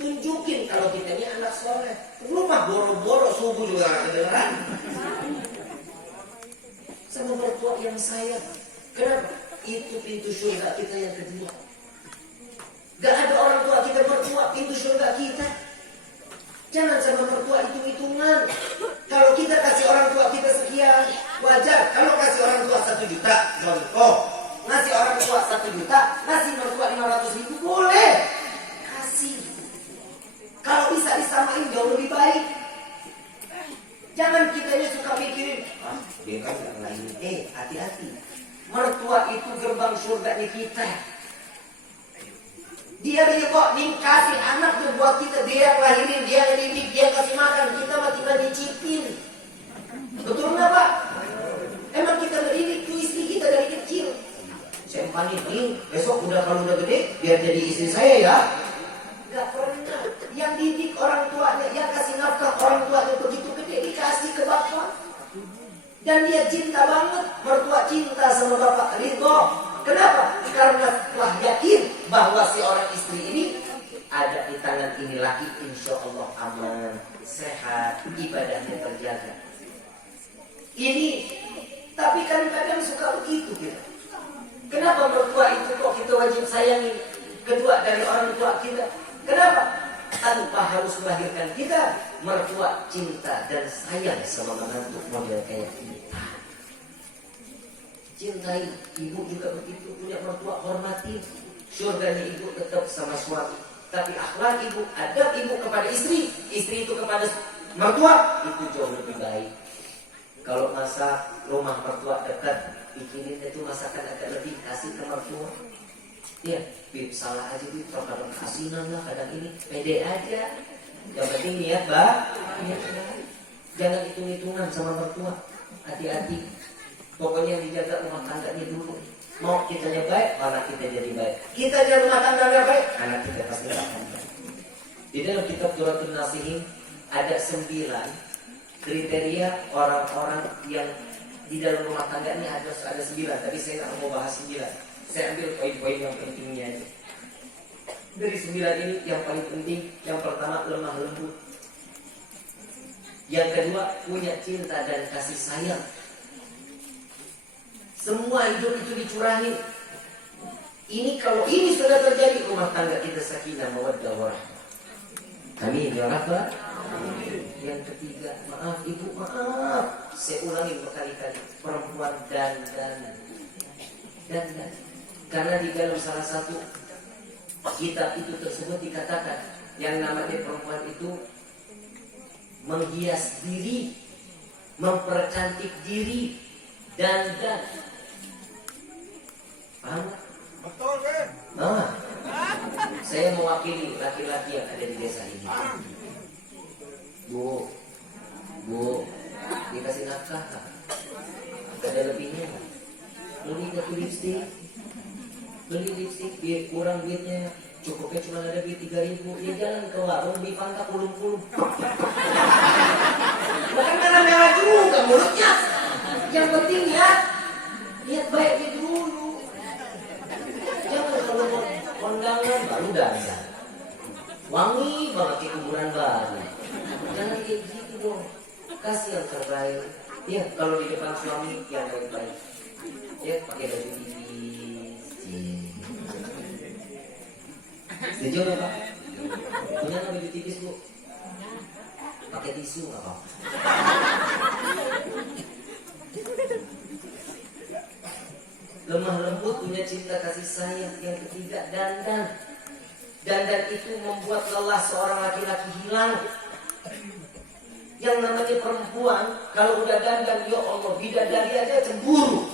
Tunjukin kalau kita ini anak soleh. Rumah boro-boro subuh juga nggak kedengeran. Sama mertua yang sayang. Kenapa? Itu pintu surga kita yang kedua. Gak ada orang tua kita mertua, pintu surga kita. Jangan sama mertua hitung-hitungan. Kalau kita kasih orang tua kita sekian, wajar. Kalau kasih orang tua 1 juta, contoh. Ngasih orang tua 1 juta, ngasih mertua 500.000, boleh. Kasih. Kalau bisa disamain jauh lebih baik. Jangan kitanya suka mikirin, dia kan gak ngelahirin. Hati-hati. Mertua itu gerbang surganya kita. Dia kok kasih anak tuh buat kita, dia yang lahirin, dia yang didik, dia yang kasih makan, kita mah tinggal dicipin. Betul nggak Pak? Emang kita mendidik tuh istri kita dari kecil. Saya panik, besok kalau udah gede, biar jadi istri saya ya. Gak pernah. Yang didik orang tuanya, yang kasih nafkah orang tuanya begitu gede, dikasih ke bapak. Dan dia cinta banget, mertua cinta sama bapak, ridho. Kenapa? Karena telah yakin bahwa si orang istri ini ada di tangan ini laki, insya Allah aman, sehat, ibadahnya terjaga. Ini, tapi kadang-kadang suka begitu kita. Kenapa mertua itu kok kita wajib sayangi? Kedua dari orang tua kita. Kenapa? Tanpa harus melahirkan kita, mertua cinta dan sayang sama menantu model kayak kita. Cintai, ibu juga begitu, punya mertua hormati. Surganya ibu tetap sama suami. Tapi akhlak ibu, adab ibu kepada istri itu kepada mertua, itu jauh lebih baik. Kalau masak rumah mertua dekat, bikinin itu masakan agak lebih, kasih ke mertua. Ya, Bib, salah aja Bib, kadang kasinan lah, kadang ini, pede aja. Yang penting niat niat baik. Jangan hitung-hitungan sama mertua. Hati-hati. Pokoknya dijaga rumah tangganya dulu. Mau kitanya baik, anak kita jadi baik. Kita jadi rumah tangganya baik, anak kita pasti akan baik. Di dalam kitab Duratun Nasihin ada 9 kriteria orang-orang yang di dalam rumah tangga ini ada 9. Tapi saya nggak mau bahas 9. Saya ambil poin-poin yang pentingnya aja. Dari 9 ini yang paling penting, yang pertama lemah lembut. Yang kedua punya cinta dan kasih sayang. Semua hidup itu dicurahin. Ini kalau ini sudah terjadi, rumah tangga kita sakinah mawaddah warahmah. Amin ya rabbal alamin. Yang ketiga, maaf ibu, maaf. Saya ulangi berkali-kali, perempuan dan. Karena di dalam salah satu kitab itu tersebut dikatakan yang namanya perempuan itu menghias diri, mempercantik diri, dan. Paham? Betul kan? Nah, Saya mewakili laki-laki yang ada di desa ini. Bu, dikasih nafkah tak? Ada lebihnya nggak? Beli lipstick, biar kurang duitnya, cukupnya cuma ada duit 3.000. Dia jalan ke warung beli Fanta kulum-kulum. Bukan karena merah juga mulutnya. Yang penting ya, lihat baiknya dulu. Jangan kalau kondangan baru dandan, wangi banget di kuburan baru. Jangan kayak gitu dong. Kasih yang terbaik. Ya kalau di depan suami yang baik-baik. Ya pakai baju tipis. Setuju nggak Pak? Punya nggak baju tipis Bu? Pakai tisu nggak Pak? Lemah lembut, punya cinta kasih sayang. Yang ketiga, dandan. Dandan itu membuat lelah seorang laki-laki hilang. Yang namanya perempuan, kalau udah dandan, ya Allah, bidadari aja cemburu.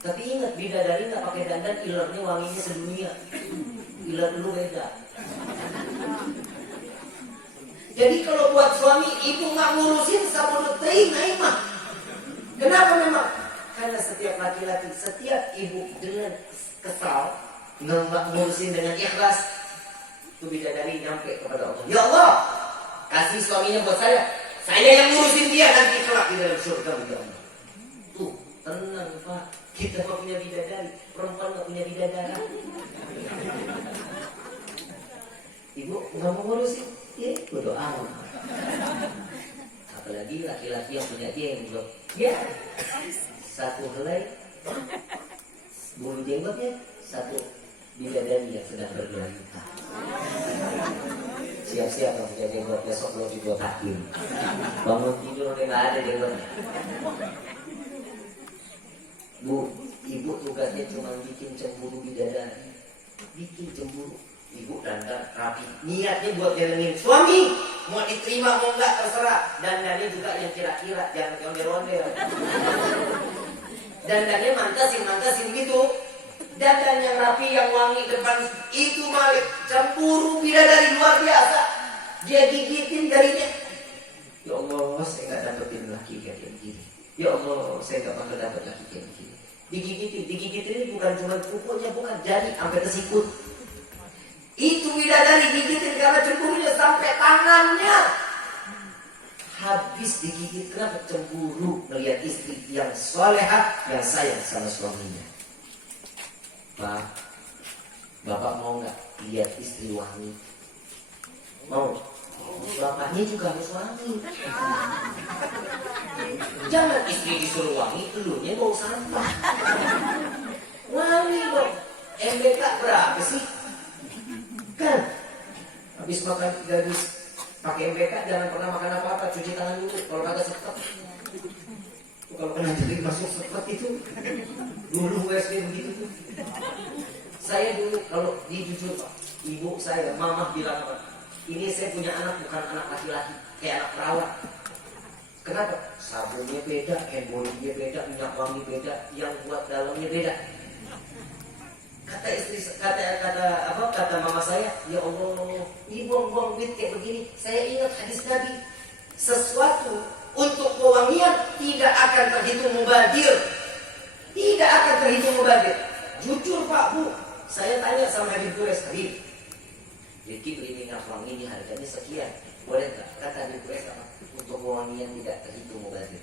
Tapi ingat, bidadari nggak pakai dandan, ilernya wanginya sedunia. Iler dulu beda. Jadi kalau buat suami, ibu nggak ngurusin sama detik naimah. Kenapa memang? Karena setiap laki-laki, setiap ibu dengan kesal, nggak ngurusin dengan ikhlas, itu bidadari nyampe kepada Allah. Ya Allah, kasih suaminya buat saya yang ngurusin dia nanti kelak di dalam surga. Ya Allah. Tuh, tenang Pak, kita nggak punya bidadari, perempuan nggak punya bidadari. Ibu nggak mau ngurusin, ya berdoa. Apalagi laki-laki yang punya jenggot, ya satu helai bulu jenggotnya, satu bidadari yang sedang berdualita. Siap-siap yang punya jenggot, besok lo juga takdir. Bangun tidur udah nggak ada jenggotnya. Bu, ibu tugasnya cuma bikin cemburu bidadari, bikin cemburu. Ibu dandan rapi, niatnya buat nyenengin suami, mau diterima mau enggak terserah. Dandannya juga yang kira-kira, jangan ondel-ondel. Dandannya mantasin gitu. Dandan yang rapi, yang wangi depan itu malah cemburu bidadari luar biasa. Dia gigitin jarinya. Ya Allah, saya nggak dapetin laki kayak begini. Ya Allah, saya nggak bakal dapet laki kayak begini. Digigitin ini bukan cuma kukunya, bukan jari sampai tersikut. Itu bidadari gigitin karena cemburunya sampai tangannya. Habis digigit, kenapa? Cemburu melihat istri yang salehah, yang sayang sama suaminya. Pak, Bapak mau nggak lihat istri wangi? Mau? Bapaknya juga harus wangi. Jangan istri disuruh wangi, elunya bau sampah. Wangi dong. MBK berapa sih? Kan habis makan gadis pakai MBK, jangan pernah makan apa-apa, cuci tangan dulu. Kalau kagak sepet, kalau kena jari masuk sepet itu. Dulu SD begitu tuh. Saya dulu kalau jujur Pak, ibu saya, mama bilang apa? Ini saya punya anak bukan anak laki-laki, kayak anak perawat. Kenapa? Sabunnya beda, handballnya beda, minyak wangi beda, yang buat dalamnya beda. Kata mama saya, ya Allah, ini buang-buang duit kayak begini. Saya ingat hadis Nabi, sesuatu untuk pewangian tidak akan terhitung mubadir. Tidak akan terhitung mubadir. Jujur Pak Bu, saya tanya sama Habib Quraisy tadi, Riki beli minyak wangi ini harganya sekian, boleh nggak? Kata Habib Quraisy apa? Untuk pewangian tidak terhitung mubadir.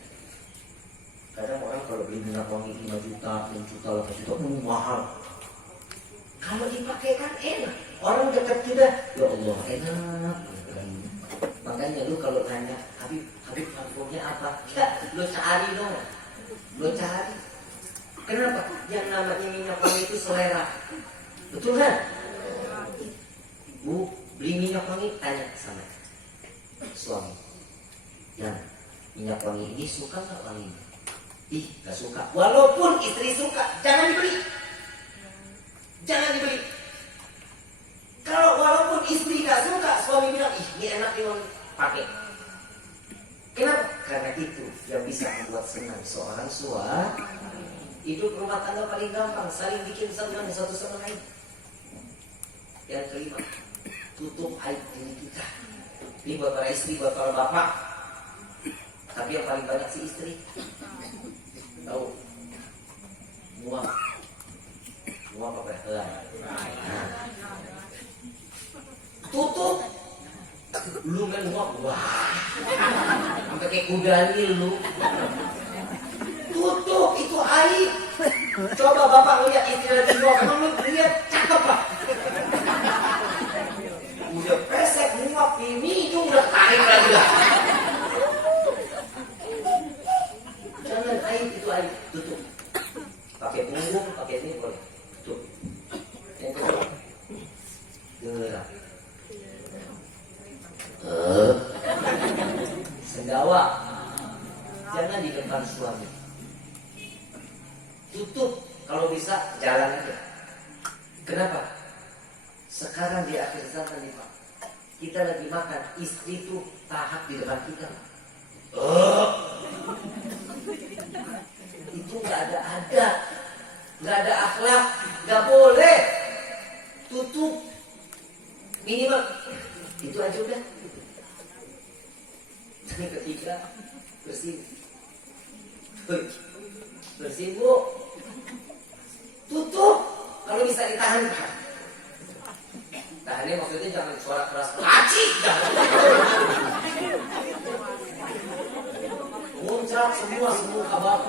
Kadang orang kalau beli minyak wangi 5 juta, 6 juta, 8 juta, mahal. Kalau dipakai kan enak. Orang dekat kita, ya Allah enak. Makanya lu kalau nanya, Habib parfumnya apa? Ya, lu cari dong. Lu cari. Kenapa? Yang namanya minyak wangi itu selera. Betul kan? Bu, beli minyak wangi, tanya sama suami. Dan minyak wangi ini suka nggak wangi? Ih, nggak suka. Walaupun istri suka, jangan dibeli. Jangan dibeli. Kalau walaupun istri gak suka, suami bilang, ih ini enak nih pakai. Kenapa? Karena itu yang bisa membuat senang seorang suami. Hidup rumah tangga paling gampang, saling bikin senang satu sama lain. Yang kelima, tutup aib diri kita. Ini buat para istri, buat para bapak. Tapi yang paling banyak si istri. Tahu? Muak apa ya? Tutup. Lu kan muak, wah. Sampai kayak kuda lu. Tutup, itu aib. Coba bapak lihat istri lagi muak, emang lu lihat cakep pak. Udah pesek muak, ini itu udah tarik lagi lah. Jangan aib, itu aib. Tutup. Pakai punggung, pakai ini boleh. Tutup. Yang kedua, gerak. Sendawa. Jangan di depan suami. Tutup, kalau bisa jalan aja. Kenapa? Sekarang di akhir zaman nih Pak, kita lagi makan, istri itu tahap di depan kita. Itu nggak ada adat, nggak ada akhlak, nggak boleh. Tutup, minimal itu aja udah. Yang ketiga, bersih. Bersih bu. Tutup. Kalau bisa ditahan. Tahannya maksudnya jangan suara keras. Laci. Muncrat semua kabar.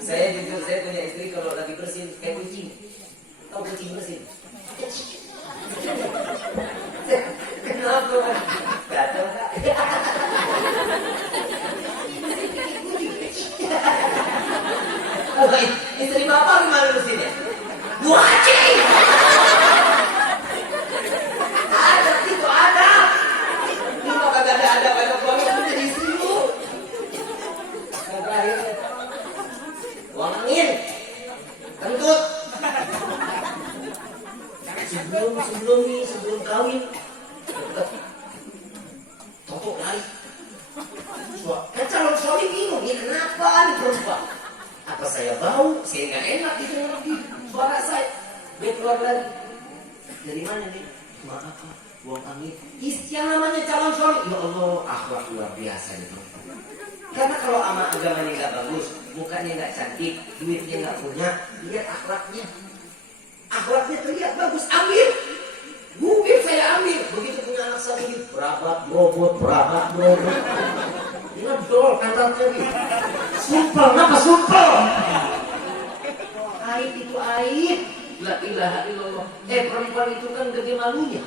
Saya jujur, saya punya istri kalau lagi bersin kayak kucing. Tahu kucing bersin? Kenapa? Gatel nggak? Istri bapak gimana bersinnya? Wajib. Ada itu ada. Ini mah kagak ada suami aku jadi istri lu. Yang terakhir, buang angin, kentut. Sebelum kawin, totok lari. Kan calon suami bingung, ini kenapa nih perempuan? Apa saya bau? Saya nggak enak gitu lagi. Suara saya, dia keluar lagi. Dari mana nih? Maaf, buang angin. Yang namanya calon suami, ya Allah, akhlak luar biasa nih. Karena kalau ama agamanya nggak bagus, mukanya nggak cantik, duitnya nggak punya, lihat akhlaknya. Akhlaknya terlihat bagus, ambil. Mobil saya ambil. Begitu punya anak satu ini, berabat, brobot. Ini betul kantornya nih. Sumpel, kenapa sumpel? Aib itu aib. La ilaha illallah. Perempuan itu kan gede malunya.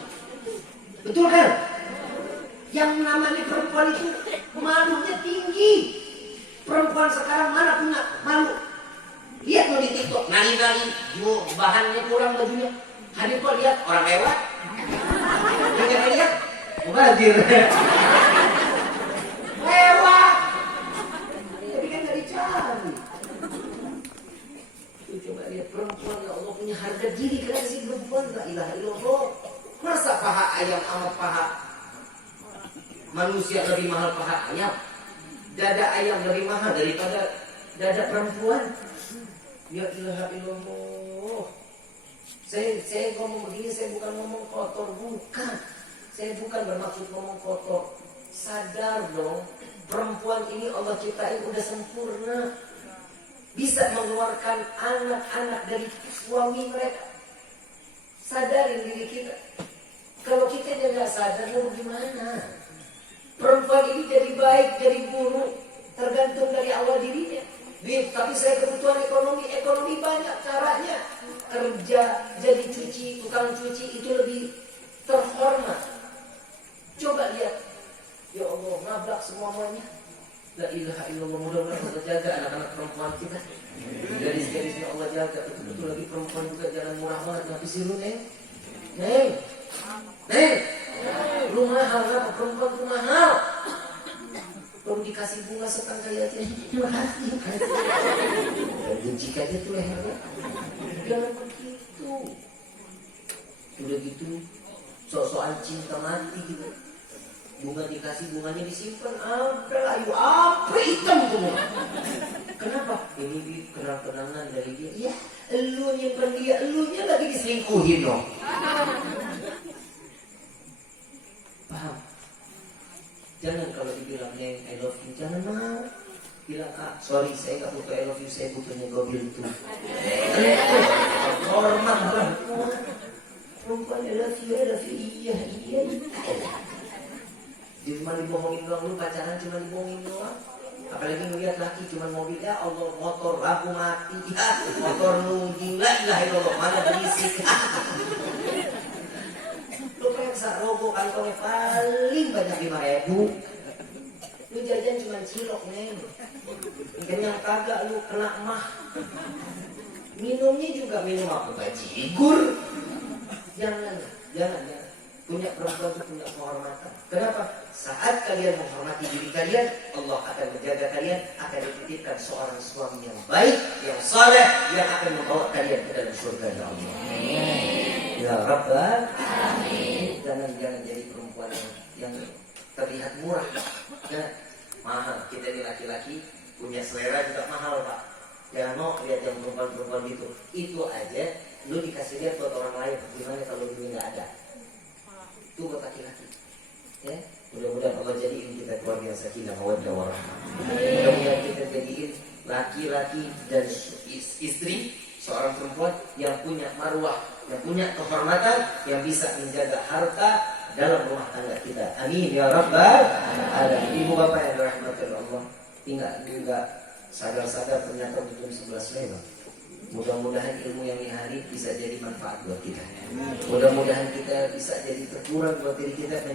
Betul kan? Yang namanya perempuan itu malunya tinggi. Perempuan sekarang mana punya malu? Lihat lo di TikTok, nari-nari, bahannya kurang bajunya. Hadir kok lihat orang lewat. Lihat, mubazir. Lewat. Tapi kan nggak dicari. Coba lihat perempuan, ya Allah punya harga diri. Kenapa sih perempuan? La ilaha illallah. Masa paha ayam sama paha manusia lebih mahal paha ayam? Dada ayam lebih mahal daripada dada perempuan? Ya ilaha illallah. Saya ngomong begini, saya bukan ngomong kotor, bukan. Saya bukan bermaksud ngomong kotor. Sadar dong, perempuan ini Allah ciptain udah sempurna. Bisa mengeluarkan anak-anak dari suami mereka. Sadarin diri kita. Kalau kita nggak sadar, mau gimana? Perempuan ini jadi baik, jadi buruk, tergantung dari awal dirinya. Tapi saya kebutuhan ekonomi banyak caranya. Kerja, jadi cuci, tukang cuci itu lebih terhormat. Coba lihat, ya Allah, nabrak semuanya. La ilaha illallah, mudah-mudahan Allah jaga anak-anak perempuan kita. Gadis-gadisnya Allah jaga. Betul lagi perempuan juga jangan murah banget. Tapi sih lu Neng, lu mahal apa? Perempuan itu mahal. Baru dikasih bunga setengah aja. Terima kasih. Buncik aja tuh lehernya. Jangan begitu. Udah gitu, sok-sokan cinta mati gitu. Bunga dikasih, bunganya disimpan. Apa hitam tuh. Kenapa? Ini kenang-kenangan dari dia. Ya, lu nyimpen dia, elunya lagi diselingkuhin dong. Paham? Jangan kalau dibilang Neng, I love you, jangan marah. Bilang, sorry, saya nggak butuh I love you, saya butuhnya gobil itu. Hormat perempuan. Perempuan I love you, iya. Dia cuma dibohongin doang, lu pacaran cuma dibohongin doang. Apalagi ngeliat laki cuma mobil, ya Allah, motor aku mati, ya motor nungging, la ilaha illallah, mana berisik. Lu pengen sarogo kantongnya paling banyak 5.000. Lu jajan cuma cilok, Neng. Kenyang kagak lu kena mah. Minumnya juga minum apa bajigur. Jangan. Punya perempuan itu punya kehormatan. Kenapa? Saat kalian menghormati diri kalian, Allah akan menjaga kalian, akan dititipkan seorang suami yang baik, yang saleh, yang akan membawa kalian ke dalam surga ya Allah. Ya Rabbal Alamin. Jangan jadi perempuan yang terlihat murah. Ya, mahal. Kita ini laki-laki punya selera juga mahal, Pak. Jangan mau lihat yang perempuan-perempuan itu. Itu aja lu dikasih lihat buat orang lain. Gimana kalau duit nggak ada? Itu buat laki-laki. Ya, mudah-mudahan Allah jadiin kita keluarga yang sakinah mawaddah warahmah. Mudah-mudahan kita jadiin laki-laki dan istri seorang perempuan yang punya marwah, yang punya kehormatan, yang bisa menjaga harta dalam rumah tangga kita. Amin ya rabbal alamin. Ibu bapak yang dirahmati Allah, tinggal sadar-sadar ternyata jam 11 lewat. Mudah-mudahan ilmu yang di hari bisa jadi manfaat buat kita. Mudah-mudahan kita bisa jadi terkurang buat diri kita,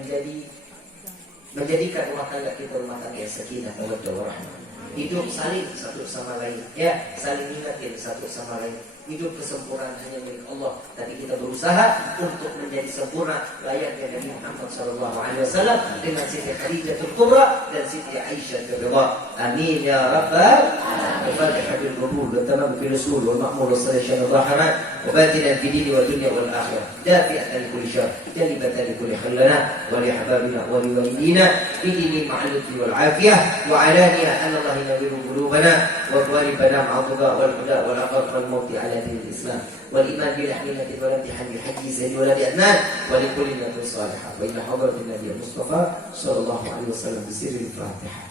menjadikan rumah tangga kita rumah tangga yang sakinah mawaddah warahmah. Hidup saling satu sama lain, ya, saling ingatin satu sama lain. Hidup kesempurnaan hanya milik Allah. Tapi kita berusaha untuk menjadi sempurna layaknya Nabi Muhammad SAW dengan Siti Khadijah Kubra dan Siti Aisyah Ridha. Amin ya rabbal alamin. Al-Fatihah bil qabul wa tamam fil usul wal ma'mul sallallahu alaihi wa batinan fi dini wa dunya wal akhirah. Dafi'atan li kulli syarr, jalibatan li kulli khallana wa li hababina wa li walidina fi dini ma'al wal afiyah wa alaniyah anna Allah yunawwiru qulubana wa qalibana ma'adha wal huda wal aqab wal mauti ala الإسلام والإيمان بالحميمة والامتحان بحج سيد ولد أدنان ولكل نبي صالحة وإلى حضرة النبي المصطفى صلى الله عليه وسلم بسر الفاتحة.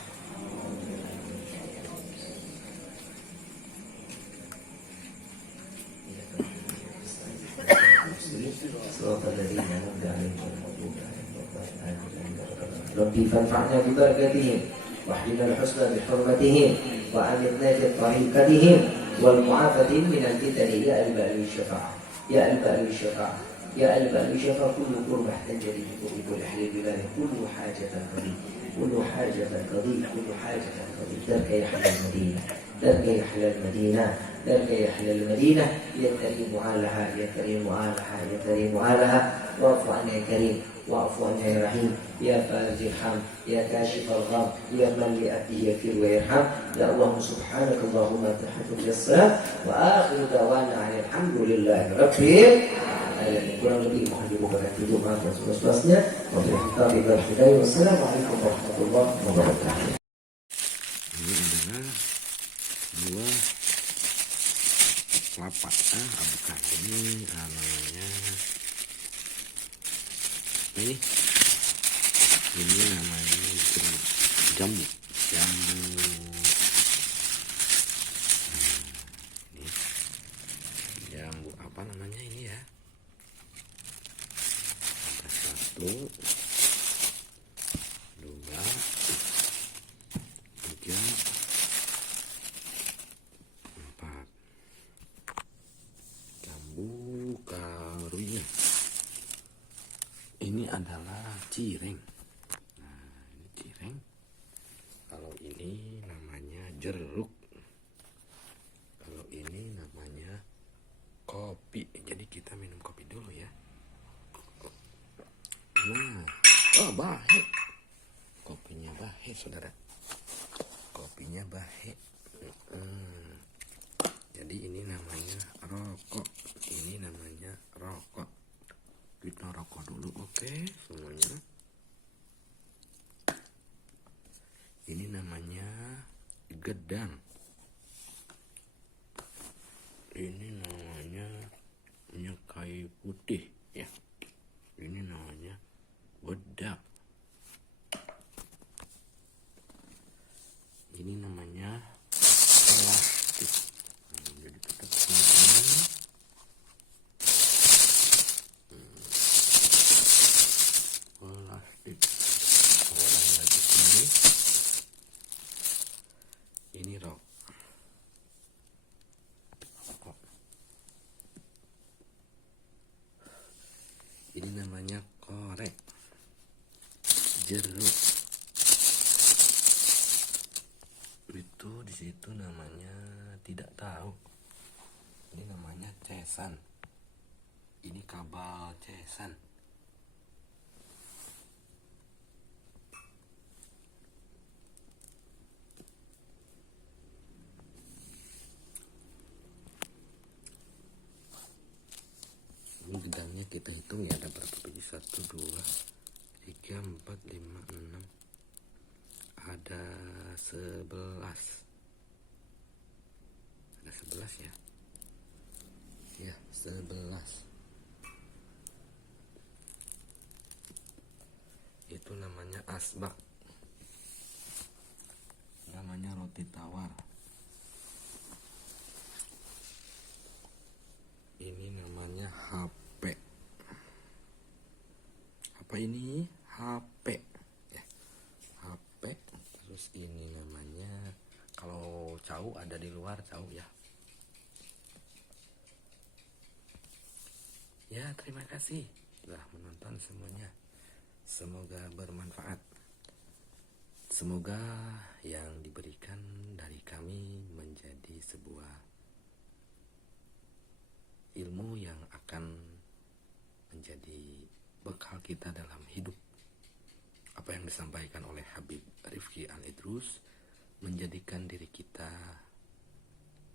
صراط الذين أنعمت عليهم غير المغضوب عليهم ولا الضالين. ربي فانفعنا ببركتهم واحلنا الحسنى بحرمتهم وأمتنا في طريقتهم والمعافاة من الفتن يا الباء الشفاعة يا الباء الشفاعة يا الباء الشفاعة كل قرب احتج بكل حليل بباله كل حاجة قضي كل حاجة قضي كل حاجة قضي درك يحلى المدينة درك يحلى المدينة درك يحلى المدينة يا كريم عالها يا كريم عالها يا كريم عالها واعف عنا يا كريم واعف عنا يا رحيم يا فارج الحم يا كاشف الغم يا من لأبيه يغفر ويرحم يا الله سبحانك اللهم تحفظ الصلاة وآخر دعوانا عن الحمد لله رب العالمين. Kurang lebih mohon dibukakan pintu maaf dan seluas-luasnya. Wabillahi hidayah. Wassalamualaikum warahmatullahi wabarakatuh. Ini adalah buah kelapa, bukan, ini namanya ini namanya jambu ini jambu apa namanya ini ya, ada 1 2 3 4 jambu karunya. Ini adalah cireng. Nah, ini cireng. Kalau ini namanya jeruk. Kalau ini namanya kopi. Jadi kita minum kopi dulu ya. Nah, oh bahe. Kopinya bahe, saudara. Kopinya bahe. Jadi ini namanya rokok. Ini namanya rokok. Kita rokok dulu, oke, semuanya. Ini namanya gedang. Ini namanya menyekai putih ya. Ini namanya bedak. Ini namanya plastik. Jadi kita sini plastik. Orang lagi sini. Ini rok. Ini namanya korek. Jeruk. Itu di situ namanya tidak tahu. Ini namanya cesan. Ini kabel cesan. Ini gedangnya kita hitung ya, ada berapa biji? 1, 2, 3, 4, 5, 6. Ada 11. Ada 11 ya. Ya, 11. Itu namanya asbak. Namanya roti tawar. Ini namanya HP. Apa ini? HP ya. HP. Terus ini namanya, kalau cau ada di luar, cau ya. Ya, terima kasih telah menonton semuanya. Semoga bermanfaat. Semoga yang diberikan dari kami menjadi sebuah ilmu yang akan menjadi bekal kita dalam hidup. Apa yang disampaikan oleh Habib Rifki Al-Idrus menjadikan diri kita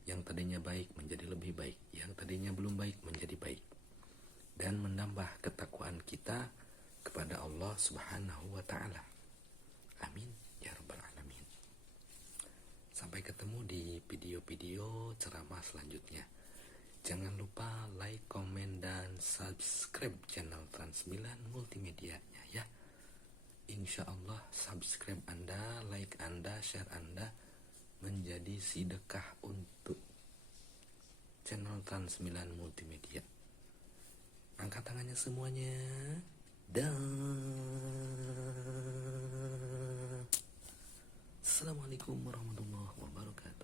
yang tadinya baik menjadi lebih baik, yang tadinya belum baik menjadi baik, dan menambah ketakwaan kita kepada Allah Subhanahu wa Ta'ala. Amin ya rabbal alamin. Sampai ketemu di video-video ceramah selanjutnya. Jangan lupa like, komen, dan subscribe channel Trans 9 Multimedianya ya. Insya Allah subscribe Anda, like Anda, share Anda menjadi sedekah untuk channel Trans 9 Multimedia. Angkat tangannya semuanya. Dan Assalamualaikum warahmatullahi wabarakatuh.